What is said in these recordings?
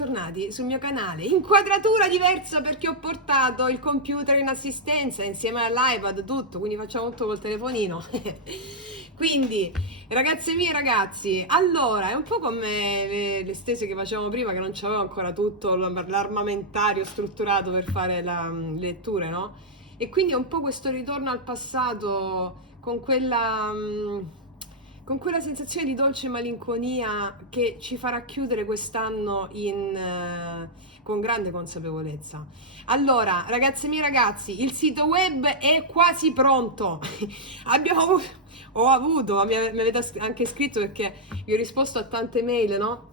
bentornati sul mio canale. Inquadratura diversa perché ho portato il computer in assistenza insieme all'iPad, tutto, quindi facciamo tutto col telefonino. Quindi, ragazze mie e ragazzi, allora, è un po' come le stese che facevamo prima, che non c'avevo ancora tutto l'armamentario strutturato per fare le letture, no? E quindi è un po' questo ritorno al passato con quella sensazione di dolce malinconia che ci farà chiudere quest'anno con grande consapevolezza. Allora, ragazze mie ragazzi, il sito web è quasi pronto. Mi avete anche scritto perché vi ho risposto a tante mail, no?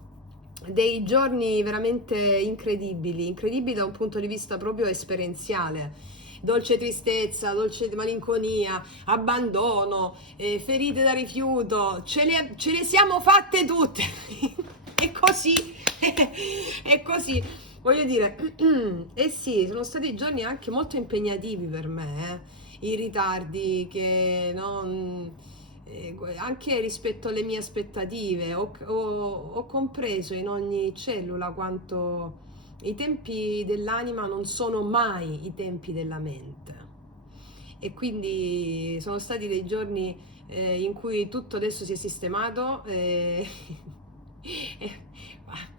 Dei giorni veramente incredibili da un punto di vista proprio esperienziale. Dolce tristezza, dolce malinconia, abbandono, ferite da rifiuto, ce le siamo fatte tutte. E così, è così. Voglio dire, eh sì, sono stati giorni anche molto impegnativi per me, i ritardi che anche rispetto alle mie aspettative, ho compreso in ogni cellula quanto i tempi dell'anima non sono mai i tempi della mente. E quindi sono stati dei giorni in cui tutto adesso si è sistemato.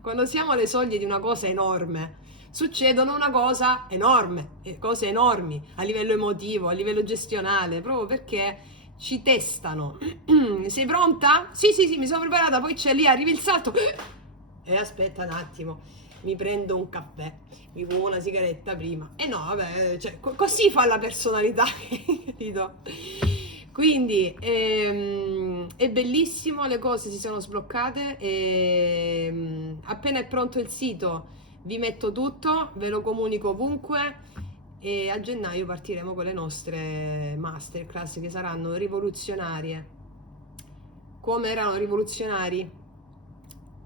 Quando siamo alle soglie di una cosa enorme, succedono una cosa enorme, cose enormi a livello emotivo, a livello gestionale, proprio perché ci testano. Sei pronta? Sì, mi sono preparata, poi c'è lì, arrivi il salto e aspetta un attimo, mi prendo un caffè, mi fumo una sigaretta prima. E no, vabbè, cioè, così fa la personalità, capito? Quindi è bellissimo, le cose si sono sbloccate e appena è pronto il sito vi metto tutto, ve lo comunico ovunque e a gennaio partiremo con le nostre masterclass che saranno rivoluzionarie. Come erano rivoluzionari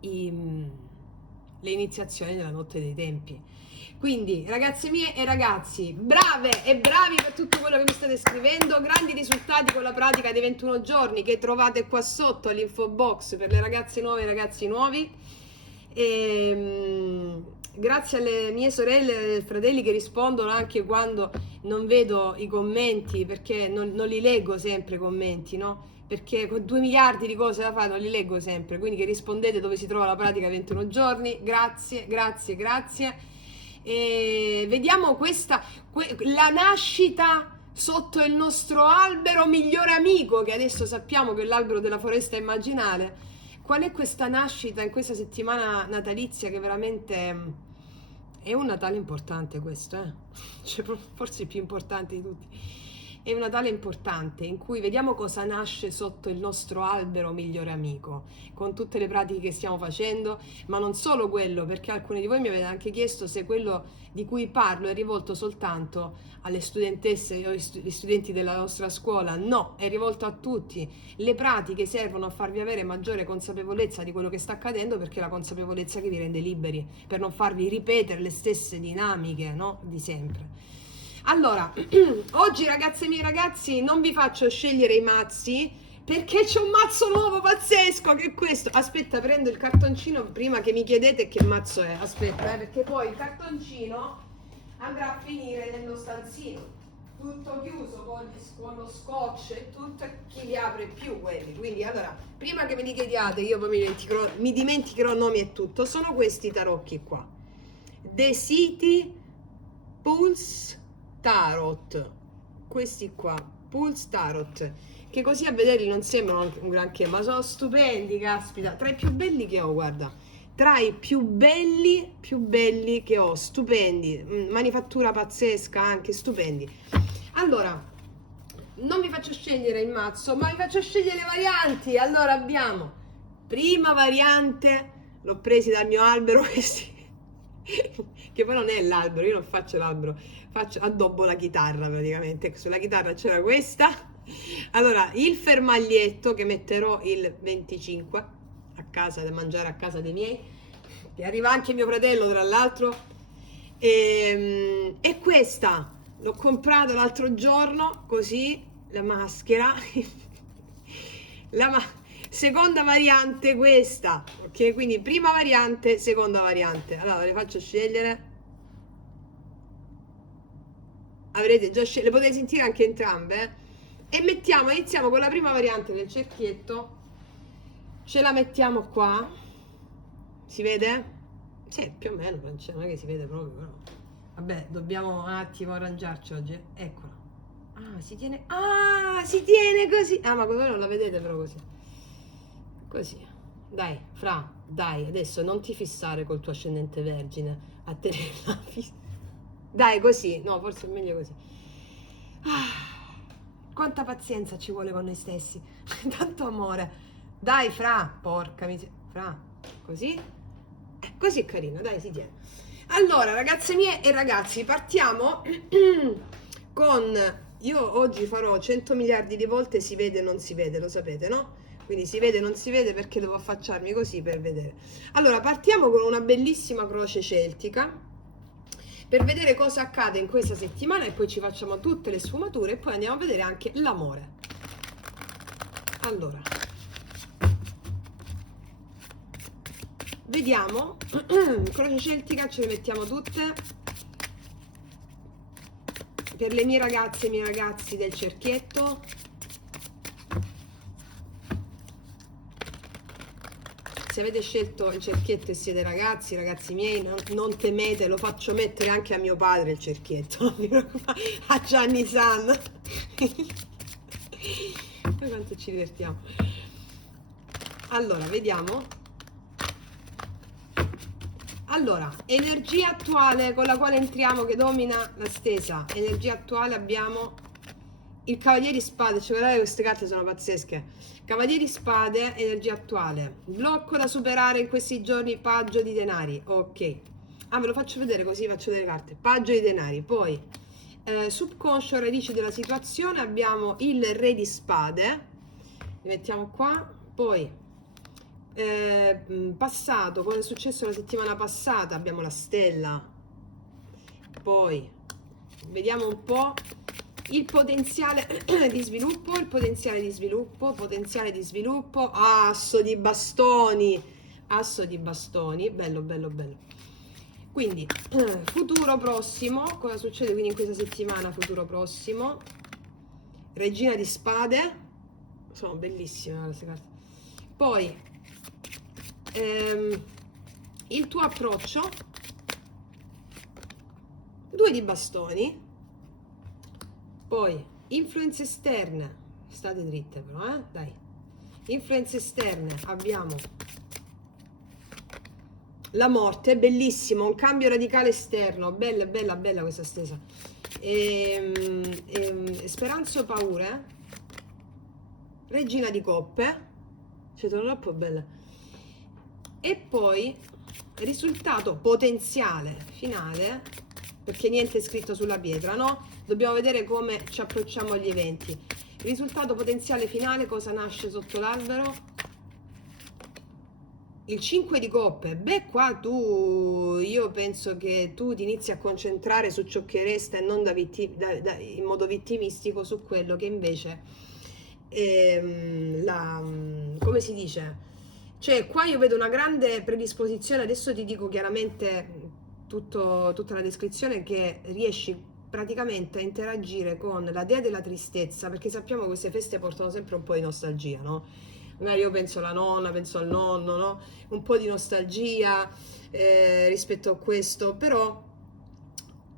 le iniziazioni della notte dei tempi. Quindi, ragazze mie e ragazzi, brave e bravi per tutto quello che mi state scrivendo, grandi risultati con la pratica dei 21 giorni che trovate qua sotto all'info box per le ragazze nuove e i ragazzi nuovi. Grazie alle mie sorelle e fratelli che rispondono anche quando non vedo i commenti, perché non li leggo sempre i commenti, no? Perché con 2 miliardi di cose da fare non li leggo sempre, quindi che rispondete dove si trova la pratica 21 giorni, grazie. E vediamo la nascita sotto il nostro albero migliore amico, che adesso sappiamo che è l'albero della foresta immaginale. Qual è questa nascita in questa settimana natalizia che veramente è un Natale importante questo, cioè, forse il più importante di tutti. È un Natale importante in cui vediamo cosa nasce sotto il nostro albero migliore amico, con tutte le pratiche che stiamo facendo, ma non solo quello, perché alcuni di voi mi avete anche chiesto se quello di cui parlo è rivolto soltanto alle studentesse o agli studenti della nostra scuola. No, è rivolto a tutti. Le pratiche servono a farvi avere maggiore consapevolezza di quello che sta accadendo, perché è la consapevolezza che vi rende liberi, per non farvi ripetere le stesse dinamiche, no? Di sempre. Allora, oggi ragazze mie ragazzi non vi faccio scegliere i mazzi perché c'è un mazzo nuovo pazzesco che è questo. Aspetta, prendo il cartoncino prima che mi chiedete che mazzo è. Aspetta, perché poi il cartoncino andrà a finire nello stanzino. Tutto chiuso con lo scotch e tutto, chi li apre più quelli. Quindi allora, prima che me li chiediate, io poi mi dimenticherò nomi e tutto. Sono questi tarocchi qua. The City Pulse Tarot, questi qua, Pulse Tarot, che così a vederli non sembrano un granché, ma sono stupendi, caspita, tra i più belli che ho, guarda, tra i più belli che ho, stupendi, manifattura pazzesca anche, stupendi. Allora, non vi faccio scegliere il mazzo, ma vi faccio scegliere le varianti. Allora abbiamo, prima variante, l'ho presi dal mio albero, questi che poi non è l'albero, io non faccio l'albero, addobbo la chitarra praticamente. Sulla chitarra c'era questa. Allora, il fermaglietto che metterò il 25 a casa, da mangiare a casa dei miei, che arriva anche mio fratello tra l'altro. E questa l'ho comprata l'altro giorno, così, la maschera seconda variante questa, ok? Quindi prima variante, seconda variante. Allora le faccio scegliere. Avrete già scelto, le potete sentire anche entrambe, eh? E iniziamo con la prima variante del cerchietto. Ce la mettiamo qua. Si vede? Sì, più o meno, non è che si vede proprio, però. Vabbè, dobbiamo un attimo arrangiarci oggi. Eccola. Si tiene così. Ah, ma voi non la vedete però così. Così. Dai, dai, adesso non ti fissare col tuo ascendente vergine a tenerla fissa. Dai, così. No, forse è meglio così. Quanta pazienza ci vuole con noi stessi. Tanto amore. Dai, porca miseria. Così. Così è carino, dai, si tiene. Allora, ragazze mie e ragazzi, partiamo con... Io oggi farò 100 miliardi di volte si vede e non si vede, lo sapete, no? Quindi si vede e non si vede perché devo affacciarmi così per vedere. Allora, partiamo con una bellissima croce celtica per vedere cosa accade in questa settimana e poi ci facciamo tutte le sfumature e poi andiamo a vedere anche l'amore. Allora, vediamo, croce celtica ce le mettiamo tutte per le mie ragazze e i miei ragazzi del cerchietto. Se avete scelto il cerchietto e siete ragazzi miei, non temete, lo faccio mettere anche a mio padre il cerchietto, non vi preoccupate, a Gianni San. Poi quanto ci divertiamo. Allora, vediamo. Allora, energia attuale con la quale entriamo che domina la stesa. Energia attuale abbiamo il Cavaliere di Spade, cioè guardate queste carte sono pazzesche. Cavaliere di Spade, energia attuale. Blocco da superare in questi giorni, paggio di denari. Ok. Ah, ve lo faccio vedere così faccio delle carte. Paggio di denari. Poi, subconscio, radici della situazione, abbiamo il Re di Spade. Li mettiamo qua. Poi, passato, cosa è successo la settimana passata? Abbiamo la stella. Poi, vediamo un po' il potenziale di sviluppo, potenziale di sviluppo, asso di bastoni, bello, bello, bello. Quindi, futuro prossimo, cosa succede quindi in questa settimana, futuro prossimo, regina di spade, sono bellissime queste carte. Poi, il tuo approccio, 2 di bastoni. Poi, influenze esterne, state dritte però, dai. Influenze esterne, abbiamo la morte, bellissimo, un cambio radicale esterno, bella, bella, bella questa stesa. Speranze o paure, regina di coppe, cioè troppo bella. E poi, risultato potenziale finale, perché niente è scritto sulla pietra, no? Dobbiamo vedere come ci approcciamo agli eventi. Risultato potenziale finale, cosa nasce sotto l'albero? Il 5 di coppe. Beh, qua io penso che tu ti inizi a concentrare su ciò che resta e non in modo vittimistico su quello che invece come si dice? Cioè, qua io vedo una grande predisposizione, adesso ti dico chiaramente tutta la descrizione, che riesci praticamente a interagire con la dea della tristezza, perché sappiamo che queste feste portano sempre un po' di nostalgia, no? Magari io penso alla nonna, penso al nonno, no? Un po' di nostalgia rispetto a questo, però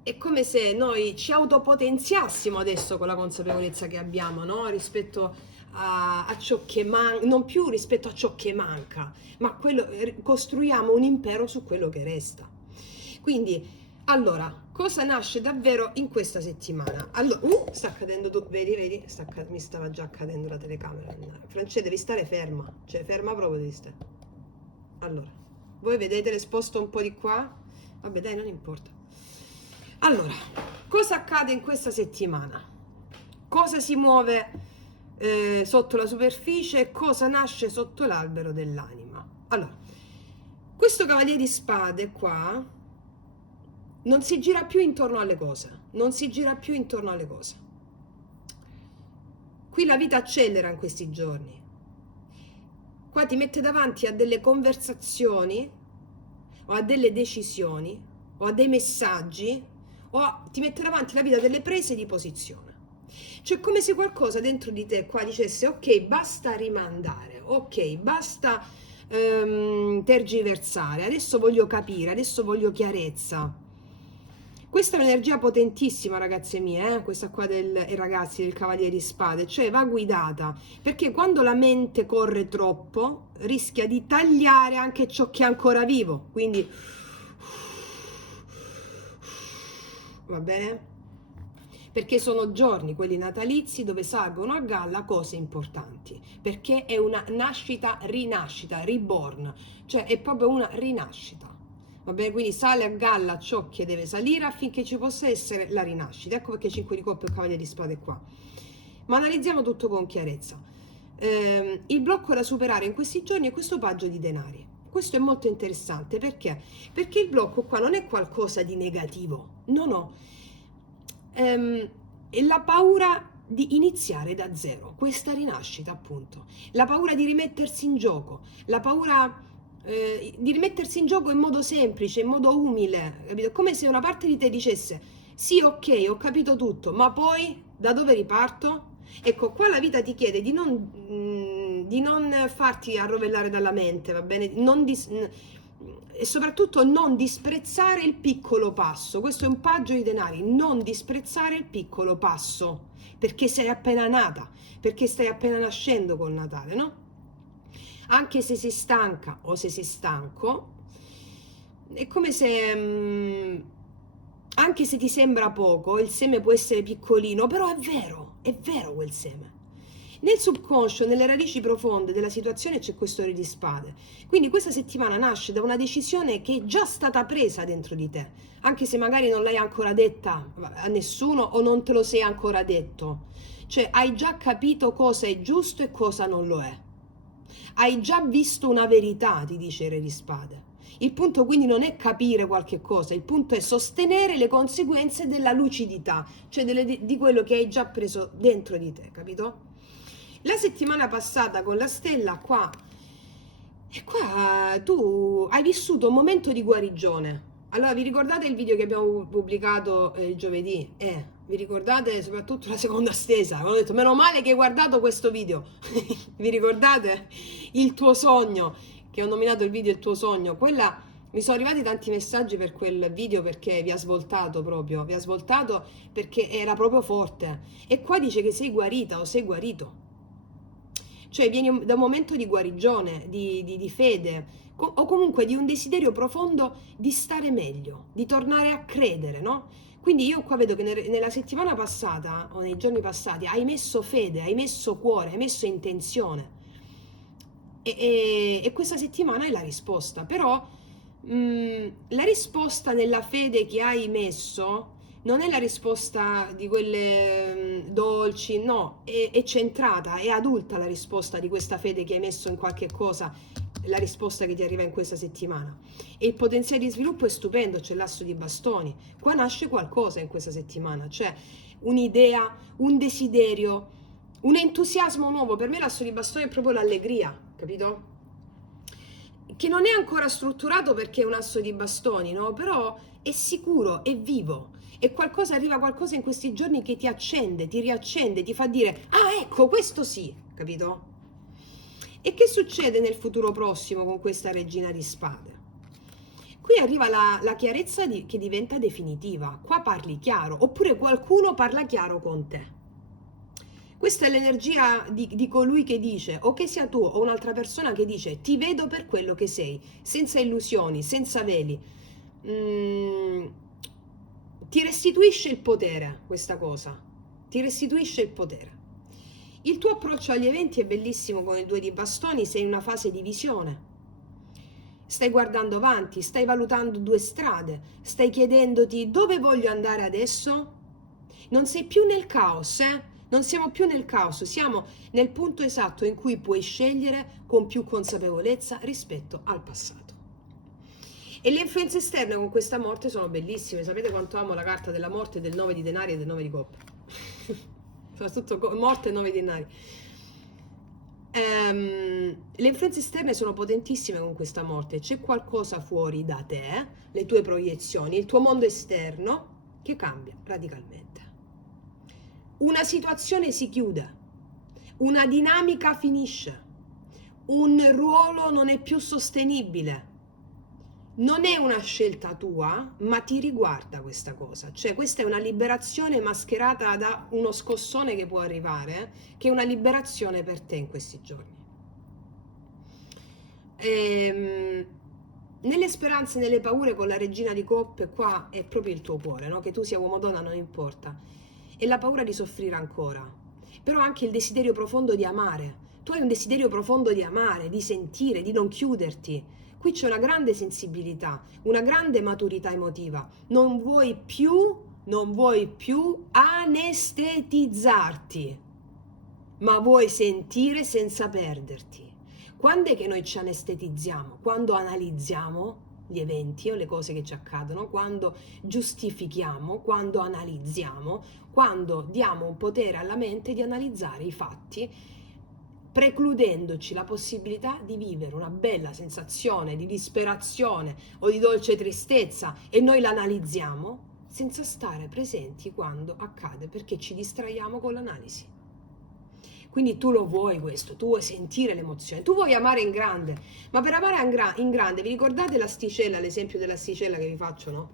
è come se noi ci autopotenziassimo adesso con la consapevolezza che abbiamo, no? Rispetto a ciò che manca, non più rispetto a ciò che manca, ma costruiamo un impero su quello che resta. Quindi, allora, cosa nasce davvero in questa settimana? Allora, sta accadendo, vedi, mi stava già accadendo la telecamera. Francesca, devi stare ferma, cioè ferma proprio devi stare. Allora, voi vedete, le sposto un po' di qua? Vabbè, dai, non importa. Allora, cosa accade in questa settimana? Cosa si muove sotto la superficie? Cosa nasce sotto l'albero dell'anima? Allora, questo cavaliere di spade qua non si gira più intorno alle cose, non si gira più intorno alle cose. Qui la vita accelera in questi giorni. Qua ti mette davanti a delle conversazioni o a delle decisioni o a dei messaggi ti mette davanti la vita delle prese di posizione. Cioè come se qualcosa dentro di te qua dicesse ok, basta rimandare, ok, basta tergiversare, adesso voglio capire, adesso voglio chiarezza. Questa è un'energia potentissima, ragazze mie, questa qua e ragazzi del Cavaliere di Spade, cioè va guidata, perché quando la mente corre troppo rischia di tagliare anche ciò che è ancora vivo, quindi va bene? Perché sono giorni, quelli natalizi, dove salgono a galla cose importanti, perché è una nascita, rinascita, reborn, cioè è proprio una rinascita. Va bene, quindi sale a galla ciò che deve salire affinché ci possa essere la rinascita. Ecco perché 5 di coppe e il Cavaliere di Spade è qua. Ma analizziamo tutto con chiarezza. Il blocco da superare in questi giorni è questo paggio di denari. Questo è molto interessante perché? Perché il blocco qua non è qualcosa di negativo, no. È la paura di iniziare da zero, questa rinascita appunto, la paura di rimettersi in gioco, la paura di rimettersi in gioco in modo semplice, in modo umile, capito? Come se una parte di te dicesse sì, ok, ho capito tutto, ma poi da dove riparto? Ecco, qua la vita ti chiede di non farti arrovellare dalla mente, va bene? E soprattutto non disprezzare il piccolo passo. Questo è un paggio di denari, non disprezzare il piccolo passo, perché sei appena nata, perché stai appena nascendo col Natale, no? Anche se sei stanca o se sei stanco, è come se anche se ti sembra poco, il seme può essere piccolino, però è vero quel seme. Nel subconscio, nelle radici profonde della situazione c'è questo Re di Spade. Quindi questa settimana nasce da una decisione che è già stata presa dentro di te, anche se magari non l'hai ancora detta a nessuno o non te lo sei ancora detto. Cioè hai già capito cosa è giusto e cosa non lo è. Hai già visto una verità, ti dice il Re di Spade. Il punto quindi non è capire qualche cosa, il punto è sostenere le conseguenze della lucidità, cioè di quello che hai già preso dentro di te, capito? La settimana passata con la stella qua, e qua tu hai vissuto un momento di guarigione. Allora, vi ricordate il video che abbiamo pubblicato giovedì? Vi ricordate soprattutto la seconda stesa? Ho detto, meno male che hai guardato questo video. Vi ricordate? Il tuo sogno, che ho nominato il video Il tuo sogno. Quella, mi sono arrivati tanti messaggi per quel video perché vi ha svoltato proprio. Vi ha svoltato perché era proprio forte. E qua dice che sei guarita o sei guarito. Cioè vieni da un momento di guarigione, di fede, o comunque di un desiderio profondo di stare meglio, di tornare a credere, no? Quindi io qua vedo che nella settimana passata o nei giorni passati hai messo fede, hai messo cuore, hai messo intenzione. E questa settimana è la risposta. Però la risposta nella fede che hai messo non è la risposta di quelle dolci, no, è centrata, è adulta la risposta di questa fede che hai messo in qualche cosa, la risposta che ti arriva in questa settimana. E il potenziale di sviluppo è stupendo, c'è l'asso di bastoni. Qua nasce qualcosa in questa settimana, cioè un'idea, un desiderio, un entusiasmo nuovo. Per me l'asso di bastoni è proprio l'allegria, capito? Che non è ancora strutturato perché è un asso di bastoni, no? Però è sicuro, è vivo. E arriva qualcosa in questi giorni che ti accende, ti riaccende, ti fa dire, ah ecco, questo sì, capito? E che succede nel futuro prossimo con questa regina di spade? Qui arriva la chiarezza che diventa definitiva, qua parli chiaro, oppure qualcuno parla chiaro con te. Questa è l'energia di colui che dice, o che sia tu o un'altra persona che dice, ti vedo per quello che sei, senza illusioni, senza veli. Ti restituisce il potere questa cosa, ti restituisce il potere. Il tuo approccio agli eventi è bellissimo con il 2 di bastoni, sei in una fase di visione. Stai guardando avanti, stai valutando due strade, stai chiedendoti dove voglio andare adesso? Non sei più nel caos, Non siamo più nel caos, siamo nel punto esatto in cui puoi scegliere con più consapevolezza rispetto al passato. E le influenze esterne con questa morte sono bellissime. Sapete quanto amo la carta della morte, del 9 di denari e del 9 di coppe? Soprattutto morte e 9 di denari. Le influenze esterne sono potentissime con questa morte. C'è qualcosa fuori da te, le tue proiezioni, il tuo mondo esterno che cambia radicalmente. Una situazione si chiude, una dinamica finisce, un ruolo non è più sostenibile. Non è una scelta tua, ma ti riguarda questa cosa. Cioè, questa è una liberazione mascherata da uno scossone che può arrivare, che è una liberazione per te in questi giorni. Nelle speranze, nelle paure con la regina di coppe, qua è proprio il tuo cuore, no? Che tu sia uomo o donna non importa. E la paura di soffrire ancora. Però anche il desiderio profondo di amare. Tu hai un desiderio profondo di amare, di sentire, di non chiuderti. Qui c'è una grande sensibilità, una grande maturità emotiva. Non vuoi più anestetizzarti, ma vuoi sentire senza perderti. Quando è che noi ci anestetizziamo? Quando analizziamo gli eventi o le cose che ci accadono, quando giustifichiamo, quando analizziamo, quando diamo un potere alla mente di analizzare i fatti, precludendoci la possibilità di vivere una bella sensazione di disperazione o di dolce tristezza e noi l'analizziamo senza stare presenti quando accade, perché ci distraiamo con l'analisi. Quindi tu lo vuoi questo, tu vuoi sentire l'emozione, tu vuoi amare in grande, ma per amare in grande, vi ricordate l'asticella, l'esempio dell'asticella che vi faccio, no?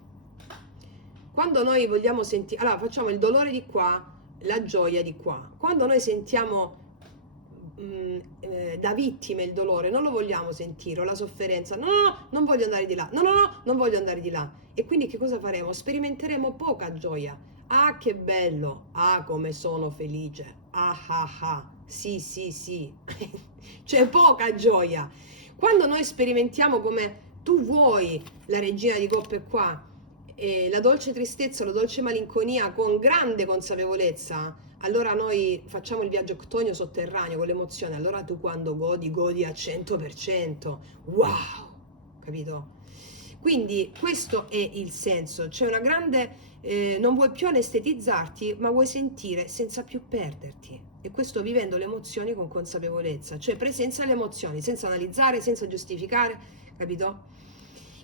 Quando noi vogliamo sentire, allora facciamo il dolore di qua, la gioia di qua. Quando noi sentiamo da vittime il dolore, non lo vogliamo sentire, o la sofferenza, no, non voglio andare di là, no, non voglio andare di là. E quindi che cosa faremo? Sperimenteremo poca gioia. Ah, che bello, ah, come sono felice, ah, ah, ah, sì, c'è poca gioia. Quando noi sperimentiamo come tu vuoi la regina di coppe qua, la dolce tristezza, la dolce malinconia con grande consapevolezza, allora noi facciamo il viaggio octonio sotterraneo con l'emozione, allora tu quando godi al 100%, wow, capito? Quindi questo è il senso, c'è una grande, non vuoi più anestetizzarti, ma vuoi sentire senza più perderti. E questo vivendo le emozioni con consapevolezza, cioè presenza alle emozioni, senza analizzare, senza giustificare, capito?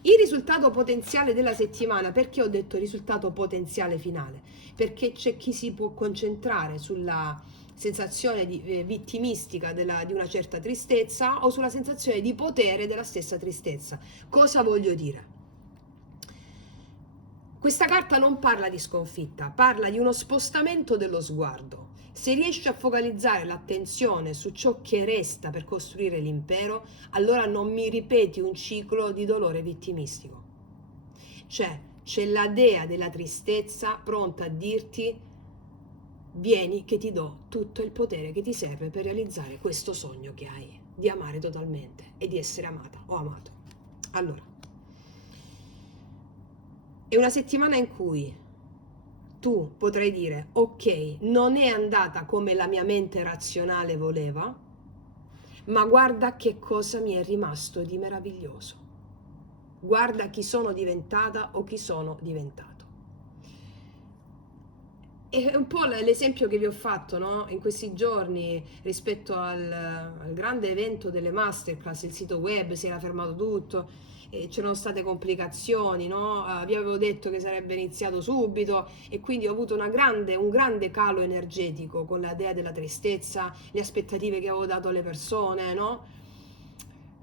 Il risultato potenziale della settimana, perché ho detto risultato potenziale finale? Perché c'è chi si può concentrare sulla sensazione vittimistica di una certa tristezza o sulla sensazione di potere della stessa tristezza. Cosa voglio dire? Questa carta non parla di sconfitta, parla di uno spostamento dello sguardo. Se riesci a focalizzare l'attenzione su ciò che resta per costruire l'impero, allora non mi ripeti un ciclo di dolore vittimistico. Cioè, c'è la dea della tristezza pronta a dirti: vieni che ti do tutto il potere che ti serve per realizzare questo sogno che hai, di amare totalmente e di essere amata o amato. Allora, è una settimana in cui tu potrai dire: ok, non è andata come la mia mente razionale voleva, ma guarda che cosa mi è rimasto di meraviglioso. Guarda chi sono diventata o chi sono diventato. È un po' l'esempio che vi ho fatto, no? In questi giorni rispetto al grande evento delle masterclass, il sito web si era fermato tutto, c'erano state complicazioni, no? Vi avevo detto che sarebbe iniziato subito e quindi ho avuto un grande calo energetico con la dea della tristezza, le aspettative che avevo dato alle persone, no?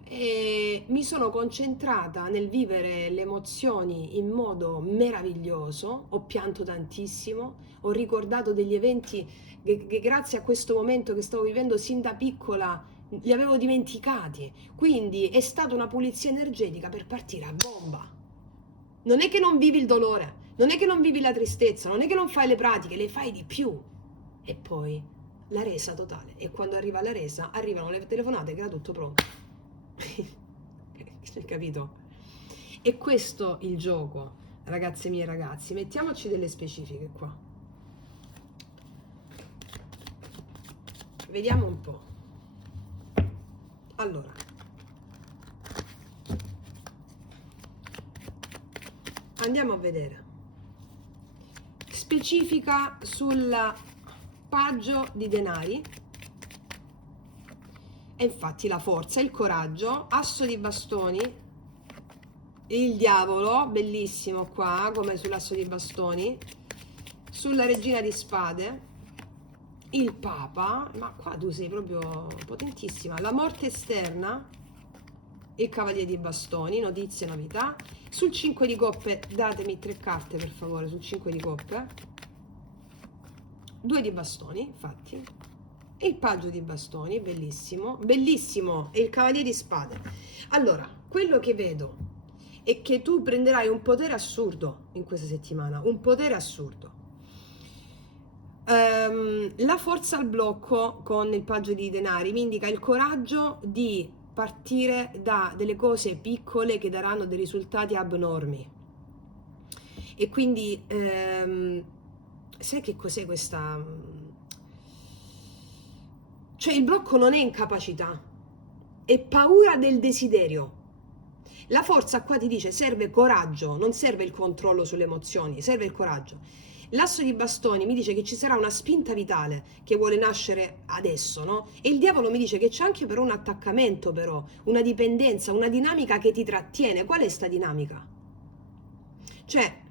E mi sono concentrata nel vivere le emozioni in modo meraviglioso, ho pianto tantissimo, ho ricordato degli eventi che grazie a questo momento che stavo vivendo sin da piccola li avevo dimenticati, quindi è stata una pulizia energetica per partire a bomba. Non è che non vivi il dolore, non è che non vivi la tristezza, non è che non fai le pratiche, le fai di più. E poi la resa totale, e quando arriva la resa arrivano le telefonate che era tutto pronto. Hai capito? E questo il gioco, ragazze mie e ragazzi. Mettiamoci delle specifiche qua. Vediamo un po'. Allora, andiamo a vedere. Specifica sul paggio di denari. E infatti la forza, il coraggio, asso di bastoni, il diavolo, bellissimo qua, come sull'asso di bastoni, sulla regina di spade, il papa, ma qua tu sei proprio potentissima, la morte esterna, il cavaliere di bastoni, notizie, novità, sul 5 di coppe datemi 3 carte per favore, sul 5 di coppe, 2 di bastoni, infatti, il paggio di bastoni, bellissimo, bellissimo, e il cavaliere di spade. Allora, quello che vedo è che tu prenderai un potere assurdo in questa settimana, un potere assurdo. La forza al blocco con il paggio di denari mi indica il coraggio di partire da delle cose piccole che daranno dei risultati abnormi. E quindi sai che cos'è questa? Cioè il blocco non è incapacità, è paura del desiderio. La forza qua ti dice serve coraggio, non serve il controllo sulle emozioni, serve il coraggio. L'asso di bastoni mi dice che ci sarà una spinta vitale che vuole nascere adesso, no? E il diavolo mi dice che c'è anche però un attaccamento, però, una dipendenza, una dinamica che ti trattiene. Qual è sta dinamica? Cioè,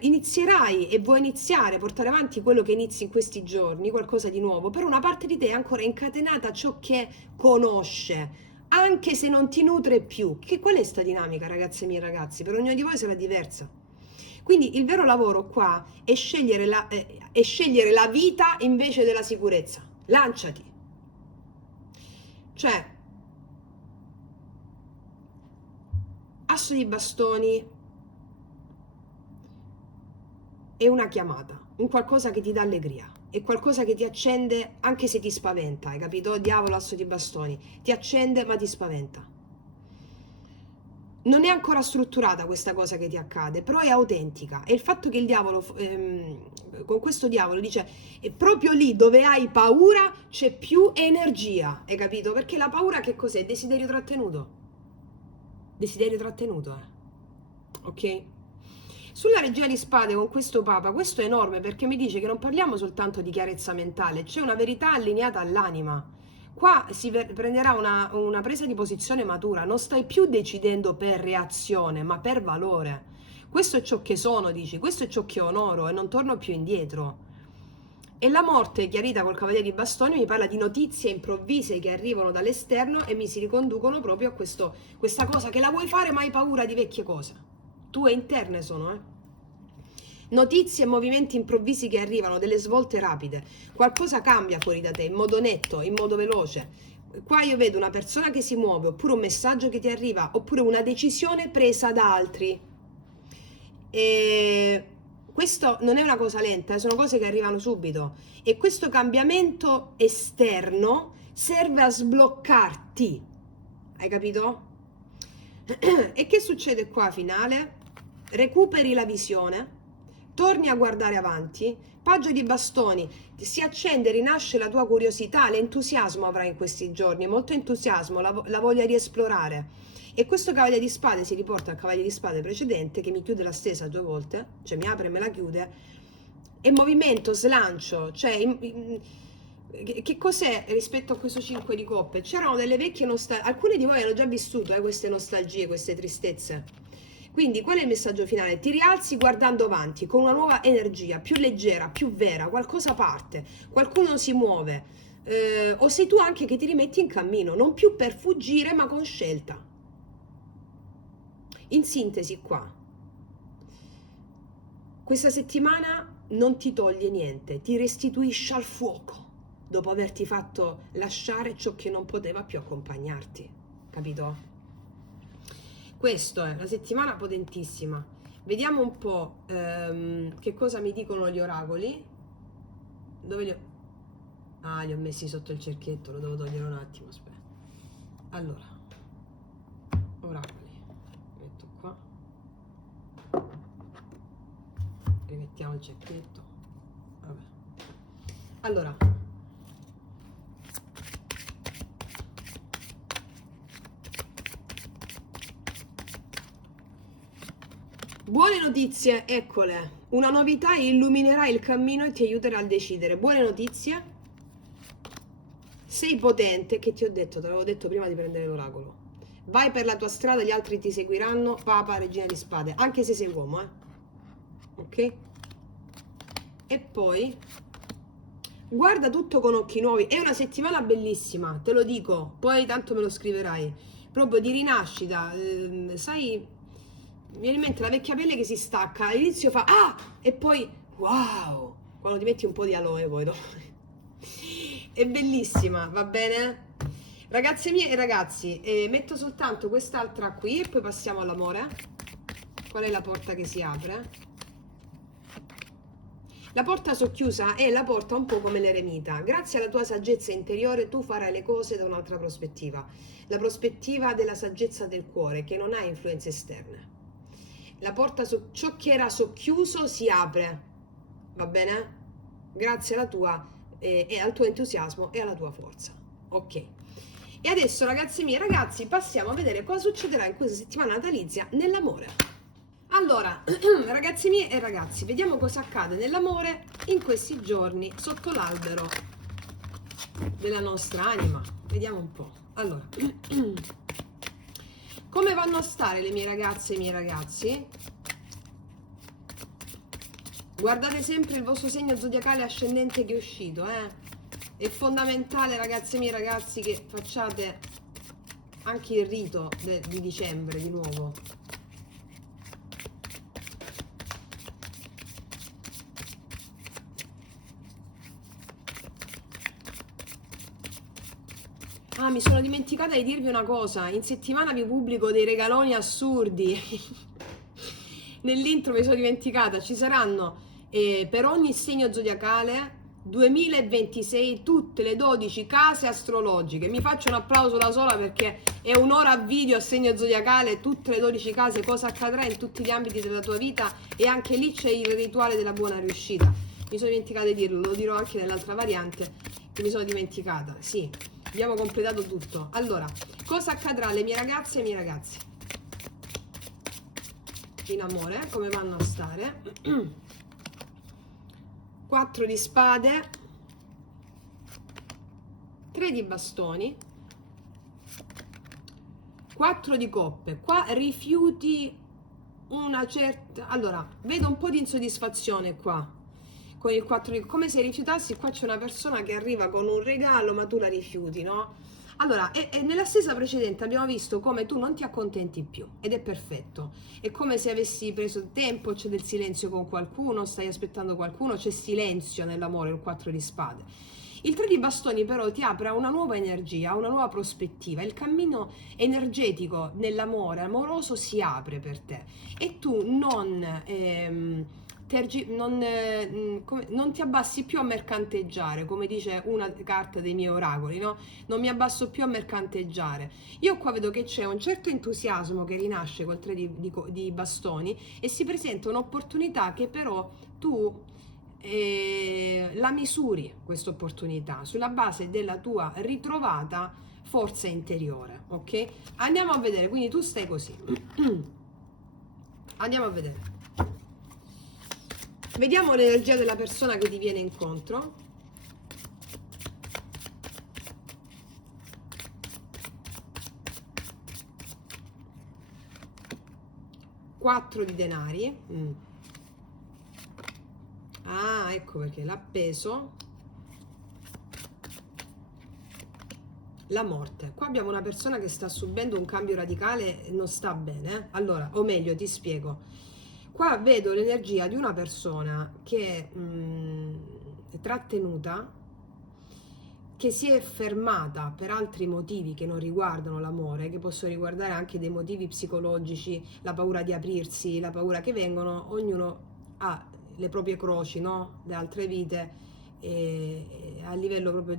inizierai e vuoi iniziare a portare avanti quello che inizi in questi giorni, qualcosa di nuovo, però una parte di te è ancora incatenata a ciò che conosce, anche se non ti nutre più. Qual è sta dinamica, ragazze mie e ragazzi? Per ognuno di voi sarà diversa. Quindi il vero lavoro qua è scegliere la vita invece della sicurezza. Lanciati. Cioè, asso di bastoni è una chiamata, un qualcosa che ti dà allegria, è qualcosa che ti accende anche se ti spaventa, hai capito? Diavolo, asso di bastoni, ti accende ma ti spaventa. Non è ancora strutturata questa cosa che ti accade, però è autentica. E il fatto che il diavolo, con questo diavolo, dice, è proprio lì dove hai paura c'è più energia, hai capito? Perché la paura che cos'è? Desiderio trattenuto. Desiderio trattenuto, ok? Sulla regina di spade con questo papa, questo è enorme perché mi dice che non parliamo soltanto di chiarezza mentale, c'è una verità allineata all'anima. Qua si prenderà una presa di posizione matura, non stai più decidendo per reazione, ma per valore. Questo è ciò che sono, dici, questo è ciò che onoro e non torno più indietro. E la morte, chiarita col cavaliere di bastoni, mi parla di notizie improvvise che arrivano dall'esterno e mi si riconducono proprio a questa cosa che la vuoi fare ma hai paura di vecchie cose. Tue interne sono, notizie e movimenti improvvisi che arrivano, delle svolte rapide, qualcosa cambia fuori da te in modo netto, in modo veloce. Qua io vedo una persona che si muove, oppure un messaggio che ti arriva, oppure una decisione presa da altri. E questo non è una cosa lenta, sono cose che arrivano subito. E questo cambiamento esterno serve a sbloccarti. Hai capito? E che succede qua finale? Recuperi la visione, torni a guardare avanti, paggio di bastoni, si accende, rinasce la tua curiosità, l'entusiasmo avrai in questi giorni, molto entusiasmo, la voglia di esplorare. E questo cavaliere di spade si riporta al cavaliere di spade precedente che mi chiude la stesa 2 volte, cioè mi apre e me la chiude, e movimento, slancio, cioè che cos'è rispetto a questo 5 di coppe? C'erano delle vecchie nostalgie, alcuni di voi hanno già vissuto queste nostalgie, queste tristezze. Quindi qual è il messaggio finale? Ti rialzi guardando avanti con una nuova energia, più leggera, più vera, qualcosa parte, qualcuno si muove, o sei tu anche che ti rimetti in cammino, non più per fuggire ma con scelta. In sintesi qua, questa settimana non ti toglie niente, ti restituisce al fuoco dopo averti fatto lasciare ciò che non poteva più accompagnarti, capito? Questo è una settimana potentissima. Vediamo un po' che cosa mi dicono gli oracoli. Dove li ho? Ah, li ho messi sotto il cerchietto, lo devo togliere un attimo, aspetta. Allora, oracoli. Metto qua. Rimettiamo il cerchietto. Vabbè. Allora, buone notizie, eccole. Una novità illuminerà il cammino e ti aiuterà a decidere. Buone notizie. sei potente, che ti ho detto, te l'avevo detto prima di prendere l'oracolo. Vai per la tua strada, gli altri ti seguiranno, Papa, Regina di Spade, anche se sei uomo, ok? E poi guarda tutto con occhi nuovi, è una settimana bellissima, te lo dico, poi tanto me lo scriverai, proprio di rinascita, sai, mi viene in mente la vecchia pelle che si stacca, all'inizio fa ah, e poi wow, quando ti metti un po' di aloe poi dopo. È bellissima, va bene? Ragazze mie e ragazzi, metto soltanto quest'altra qui e poi passiamo all'amore. Qual è la porta che si apre? La porta socchiusa è la porta un po' come l'eremita. Grazie alla tua saggezza interiore tu farai le cose da un'altra prospettiva. La prospettiva della saggezza del cuore che non ha influenze esterne. La porta ciò che era socchiuso si apre, va bene? Grazie alla tua e al tuo entusiasmo e alla tua forza. Ok. E adesso ragazzi miei ragazzi passiamo a vedere cosa succederà in questa settimana natalizia nell'amore. Allora, ragazzi miei e ragazzi, vediamo cosa accade nell'amore in questi giorni sotto l'albero della nostra anima. Vediamo un po'. Allora, come vanno a stare le mie ragazze e i miei ragazzi? Guardate sempre il vostro segno zodiacale ascendente che è uscito, È fondamentale, ragazze e miei ragazzi, che facciate anche il rito di dicembre di nuovo. Ah, mi sono dimenticata di dirvi una cosa. In settimana vi pubblico dei regaloni assurdi. Nell'intro mi sono dimenticata. Ci saranno per ogni segno zodiacale 2026 tutte le 12 case astrologiche. Mi faccio un applauso da sola perché è un'ora a video a segno zodiacale, tutte le 12 case, cosa accadrà in tutti gli ambiti della tua vita, e anche lì c'è il rituale della buona riuscita. Mi sono dimenticata di dirlo, lo dirò anche nell'altra variante che mi sono dimenticata. Sì, abbiamo completato tutto. Allora, cosa accadrà alle mie ragazze e ai miei ragazzi in amore? Come vanno a stare? 4 di spade, 3 di bastoni, 4 di coppe. Qua rifiuti una certa... Allora, vedo un po' di insoddisfazione qua con il 4 di... come se rifiutassi. Qua c'è una persona che arriva con un regalo ma tu la rifiuti, no? Allora, e nella stessa precedente abbiamo visto come tu non ti accontenti più, ed è perfetto. È come se avessi preso tempo, c'è del silenzio con qualcuno, stai aspettando qualcuno, c'è silenzio nell'amore, il 4 di spade. Il 3 di bastoni però ti apre a una nuova energia, a una nuova prospettiva. Il cammino energetico nell'amore amoroso si apre per te e tu non ti abbassi più a mercanteggiare, come dice una carta dei miei oracoli, no? Non mi abbasso più a mercanteggiare. Io qua vedo che c'è un certo entusiasmo che rinasce col 3 di bastoni e si presenta un'opportunità che però tu la misuri, questa opportunità, sulla base della tua ritrovata forza interiore, ok? Andiamo a vedere, quindi tu stai così. Andiamo a vedere. Vediamo l'energia della persona che ti viene incontro. Quattro di denari. Ah, ecco perché l'appeso. La morte. Qua abbiamo una persona che sta subendo un cambio radicale e non sta bene. Allora, o meglio, ti spiego. Qua vedo l'energia di una persona che è trattenuta, che si è fermata per altri motivi che non riguardano l'amore, che possono riguardare anche dei motivi psicologici, la paura di aprirsi, la paura che vengono, ognuno ha le proprie croci, no? Da altre vite, a livello proprio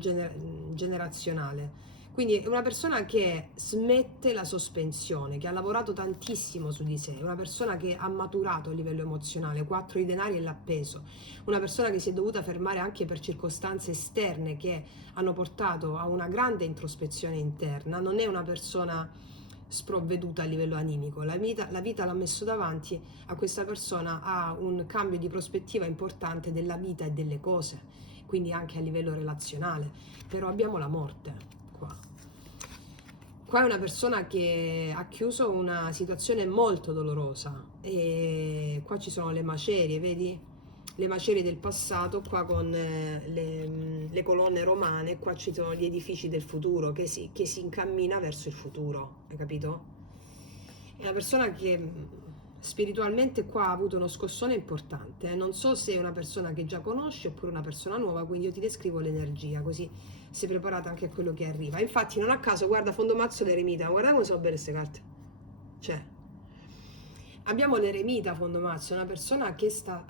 generazionale. Quindi è una persona che smette la sospensione, che ha lavorato tantissimo su di sé, una persona che ha maturato a livello emozionale, 4 di denari e l'appeso, una persona che si è dovuta fermare anche per circostanze esterne che hanno portato a una grande introspezione interna, non è una persona sprovveduta a livello animico, la vita l'ha messo davanti a questa persona a un cambio di prospettiva importante della vita e delle cose. quindi anche a livello relazionale, però abbiamo la morte qua. Qua è una persona che ha chiuso una situazione molto dolorosa e qua ci sono le macerie, vedi? Le macerie del passato, qua con le colonne romane, qua ci sono gli edifici del futuro che si incammina verso il futuro, hai capito? È una persona che spiritualmente qua ha avuto uno scossone importante, non so se è una persona che già conosci oppure una persona nuova, quindi io ti descrivo l'energia, così sei preparata anche a quello che arriva. Infatti non a caso, guarda, fondo mazzo l'eremita, guarda come sono belle queste carte. Cioè, abbiamo l'eremita fondo mazzo, una persona che sta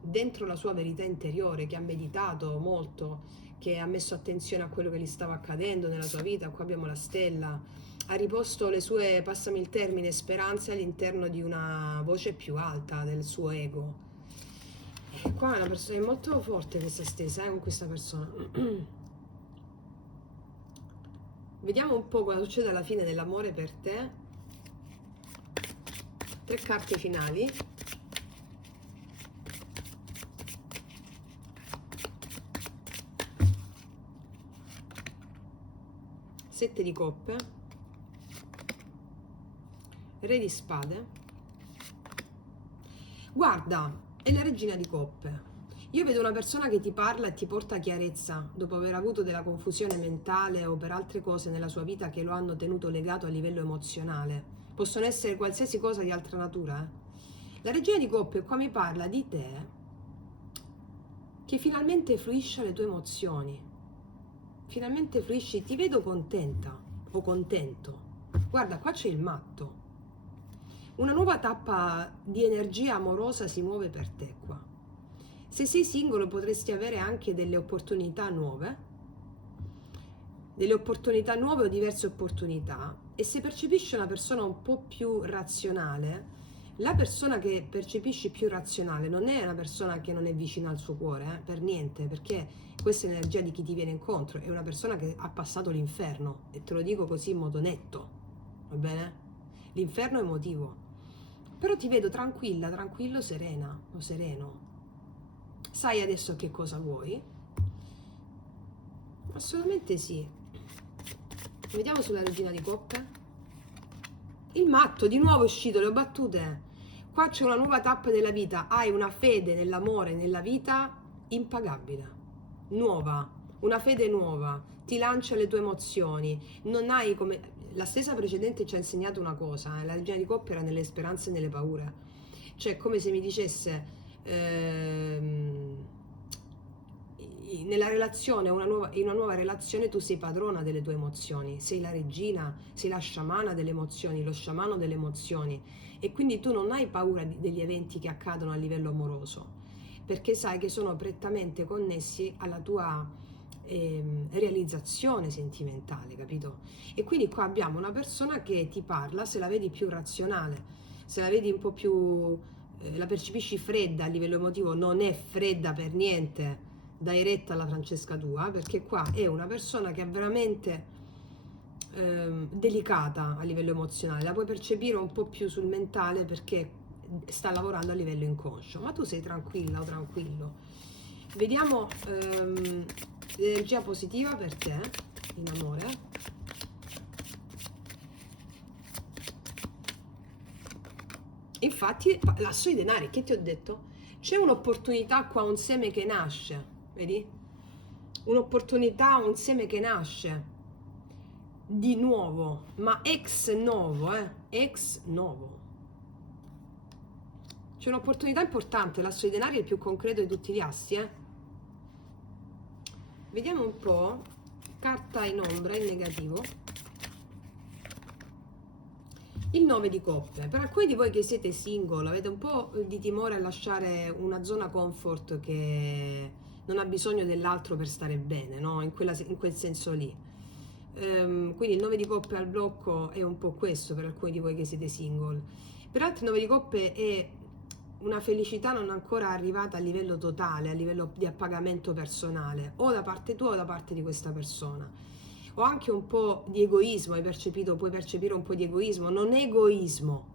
dentro la sua verità interiore, che ha meditato molto, che ha messo attenzione a quello che gli stava accadendo nella sua vita. Qua abbiamo la stella, ha riposto le sue, passami il termine, speranze all'interno di una voce più alta del suo ego. E qua è una persona, è molto forte questa stesa con questa persona. Vediamo un po' cosa succede alla fine dell'amore per te. 3 carte finali. Sette di coppe, re di spade. Guarda, è la regina di coppe. Io vedo una persona che ti parla e ti porta chiarezza dopo aver avuto della confusione mentale o per altre cose nella sua vita che lo hanno tenuto legato a livello emozionale. Possono essere qualsiasi cosa di altra natura. La regina di coppe qua mi parla di te che finalmente fruisce le tue emozioni. Finalmente fluisci, ti vedo contenta o contento. Guarda, qua c'è il matto. Una nuova tappa di energia amorosa si muove per te qua. Se sei singolo potresti avere anche delle opportunità nuove o diverse opportunità, e se percepisci una persona un po' più razionale, la persona che percepisci più razionale non è una persona che non è vicina al suo cuore, per niente, perché questa è l'energia di chi ti viene incontro, è una persona che ha passato l'inferno, e te lo dico così in modo netto, va bene? L'inferno emotivo. Però ti vedo tranquilla, tranquillo, serena o sereno. Sai adesso che cosa vuoi? Assolutamente sì. Vediamo sulla regina di coppe. Il matto, di nuovo è uscito, le ho battute. Qua c'è una nuova tappa della vita, hai una fede nell'amore, nella vita impagabile, nuova, una fede nuova, ti lancia le tue emozioni, non hai come... La stessa precedente ci ha insegnato una cosa, la regina di coppe era nelle speranze e nelle paure, cioè come se mi dicesse nella relazione, in una nuova relazione tu sei padrona delle tue emozioni, sei la regina, sei la sciamana delle emozioni, lo sciamano delle emozioni, e quindi tu non hai paura degli eventi che accadono a livello amoroso, perché sai che sono prettamente connessi alla tua realizzazione sentimentale, capito? E quindi qua abbiamo una persona che ti parla, se la vedi più razionale, se la vedi un po' più, la percepisci fredda a livello emotivo, non è fredda per niente, dai retta alla Francesca tua, perché qua è una persona che è veramente delicata a livello emozionale, la puoi percepire un po' più sul mentale perché sta lavorando a livello inconscio, ma tu sei tranquilla o tranquillo. Vediamo l'energia positiva per te in amore. Infatti, l'asso di denari, che ti ho detto? C'è un'opportunità qua, un seme che nasce, vedi? Un'opportunità, un seme che nasce di nuovo, ma ex novo, ex novo. C'è un'opportunità importante, l'asso di denari è il più concreto di tutti gli assi, Vediamo un po', carta in ombra, in negativo. Il 9 di coppe. Per alcuni di voi che siete single, avete un po' di timore a lasciare una zona comfort che non ha bisogno dell'altro per stare bene, no? In quel senso lì. Quindi il 9 di coppe al blocco è un po' questo per alcuni di voi che siete single. Per altri il 9 di coppe è una felicità non ancora arrivata a livello totale, a livello di appagamento personale, o da parte tua o da parte di questa persona. O anche un po' di egoismo, puoi percepire un po' di egoismo, non egoismo,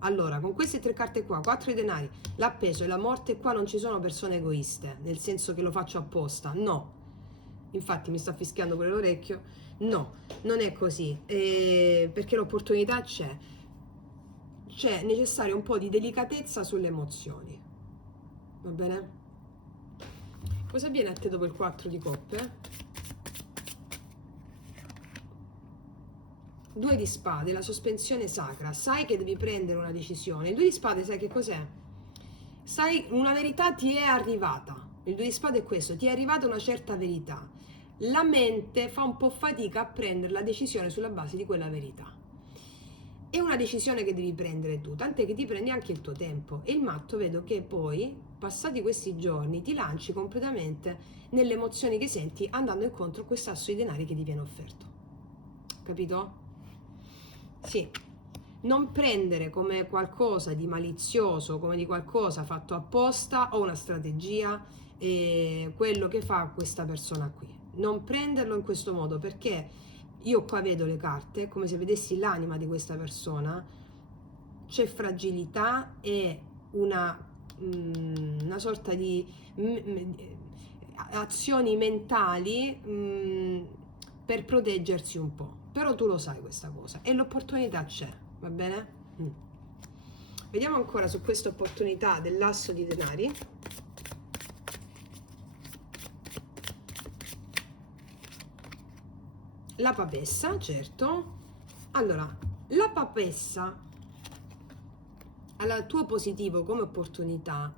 Allora, con queste 3 carte qua, 4 i denari, l'appeso e la morte, qua non ci sono persone egoiste, nel senso che lo faccio apposta, no. Infatti mi sta fischiando pure l'orecchio. No, non è così, perché l'opportunità c'è. C'è necessario un po' di delicatezza sulle emozioni. Va bene? Cosa viene a te dopo il 4 di coppe? 2 di spade, la sospensione sacra. Sai che devi prendere una decisione. Il 2 di spade sai che cos'è? Sai, una verità ti è arrivata. Il 2 di spade è questo, ti è arrivata una certa verità. La mente fa un po' fatica a prendere la decisione sulla base di quella verità. È una decisione che devi prendere tu, tant'è che ti prendi anche il tuo tempo. E il matto vedo che poi, passati questi giorni, ti lanci completamente nelle emozioni che senti andando incontro a quest'asso di denari che ti viene offerto. Capito? Sì. Non prendere come qualcosa di malizioso, come di qualcosa fatto apposta o una strategia, quello che fa questa persona qui. Non prenderlo in questo modo, perché io qua vedo le carte come se vedessi l'anima di questa persona, c'è fragilità e una sorta di azioni mentali per proteggersi un po'. Però tu lo sai questa cosa e l'opportunità c'è, va bene? Vediamo ancora su questa opportunità dell'asso di denari. La papessa, certo. Allora, la papessa al tuo positivo come opportunità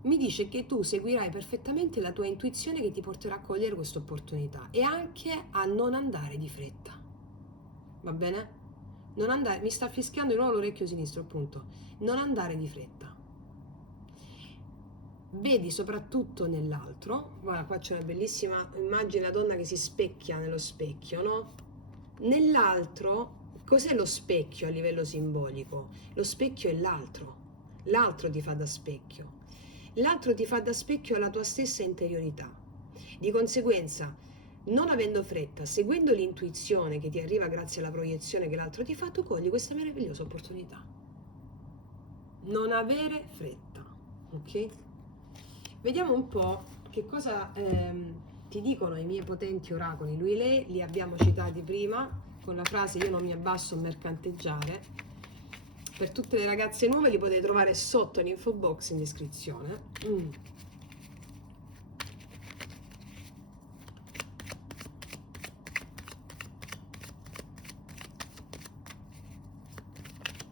mi dice che tu seguirai perfettamente la tua intuizione che ti porterà a cogliere questa opportunità e anche a non andare di fretta. Va bene? Non andare, mi sta fischiando di nuovo l'orecchio sinistro, appunto. Non andare di fretta. Vedi soprattutto nell'altro, guarda, qua c'è una bellissima immagine, la donna che si specchia nello specchio, no? Nell'altro, cos'è lo specchio a livello simbolico? Lo specchio è l'altro. L'altro ti fa da specchio. L'altro ti fa da specchio alla tua stessa interiorità. Di conseguenza, non avendo fretta, seguendo l'intuizione che ti arriva grazie alla proiezione che l'altro ti fa, tu cogli questa meravigliosa opportunità. Non avere fretta, ok? Vediamo un po' che cosa ti dicono i miei potenti oracoli. Lui e lei li abbiamo citati prima con la frase io non mi abbasso a mercanteggiare. Per tutte le ragazze nuove li potete trovare sotto l'info box in descrizione.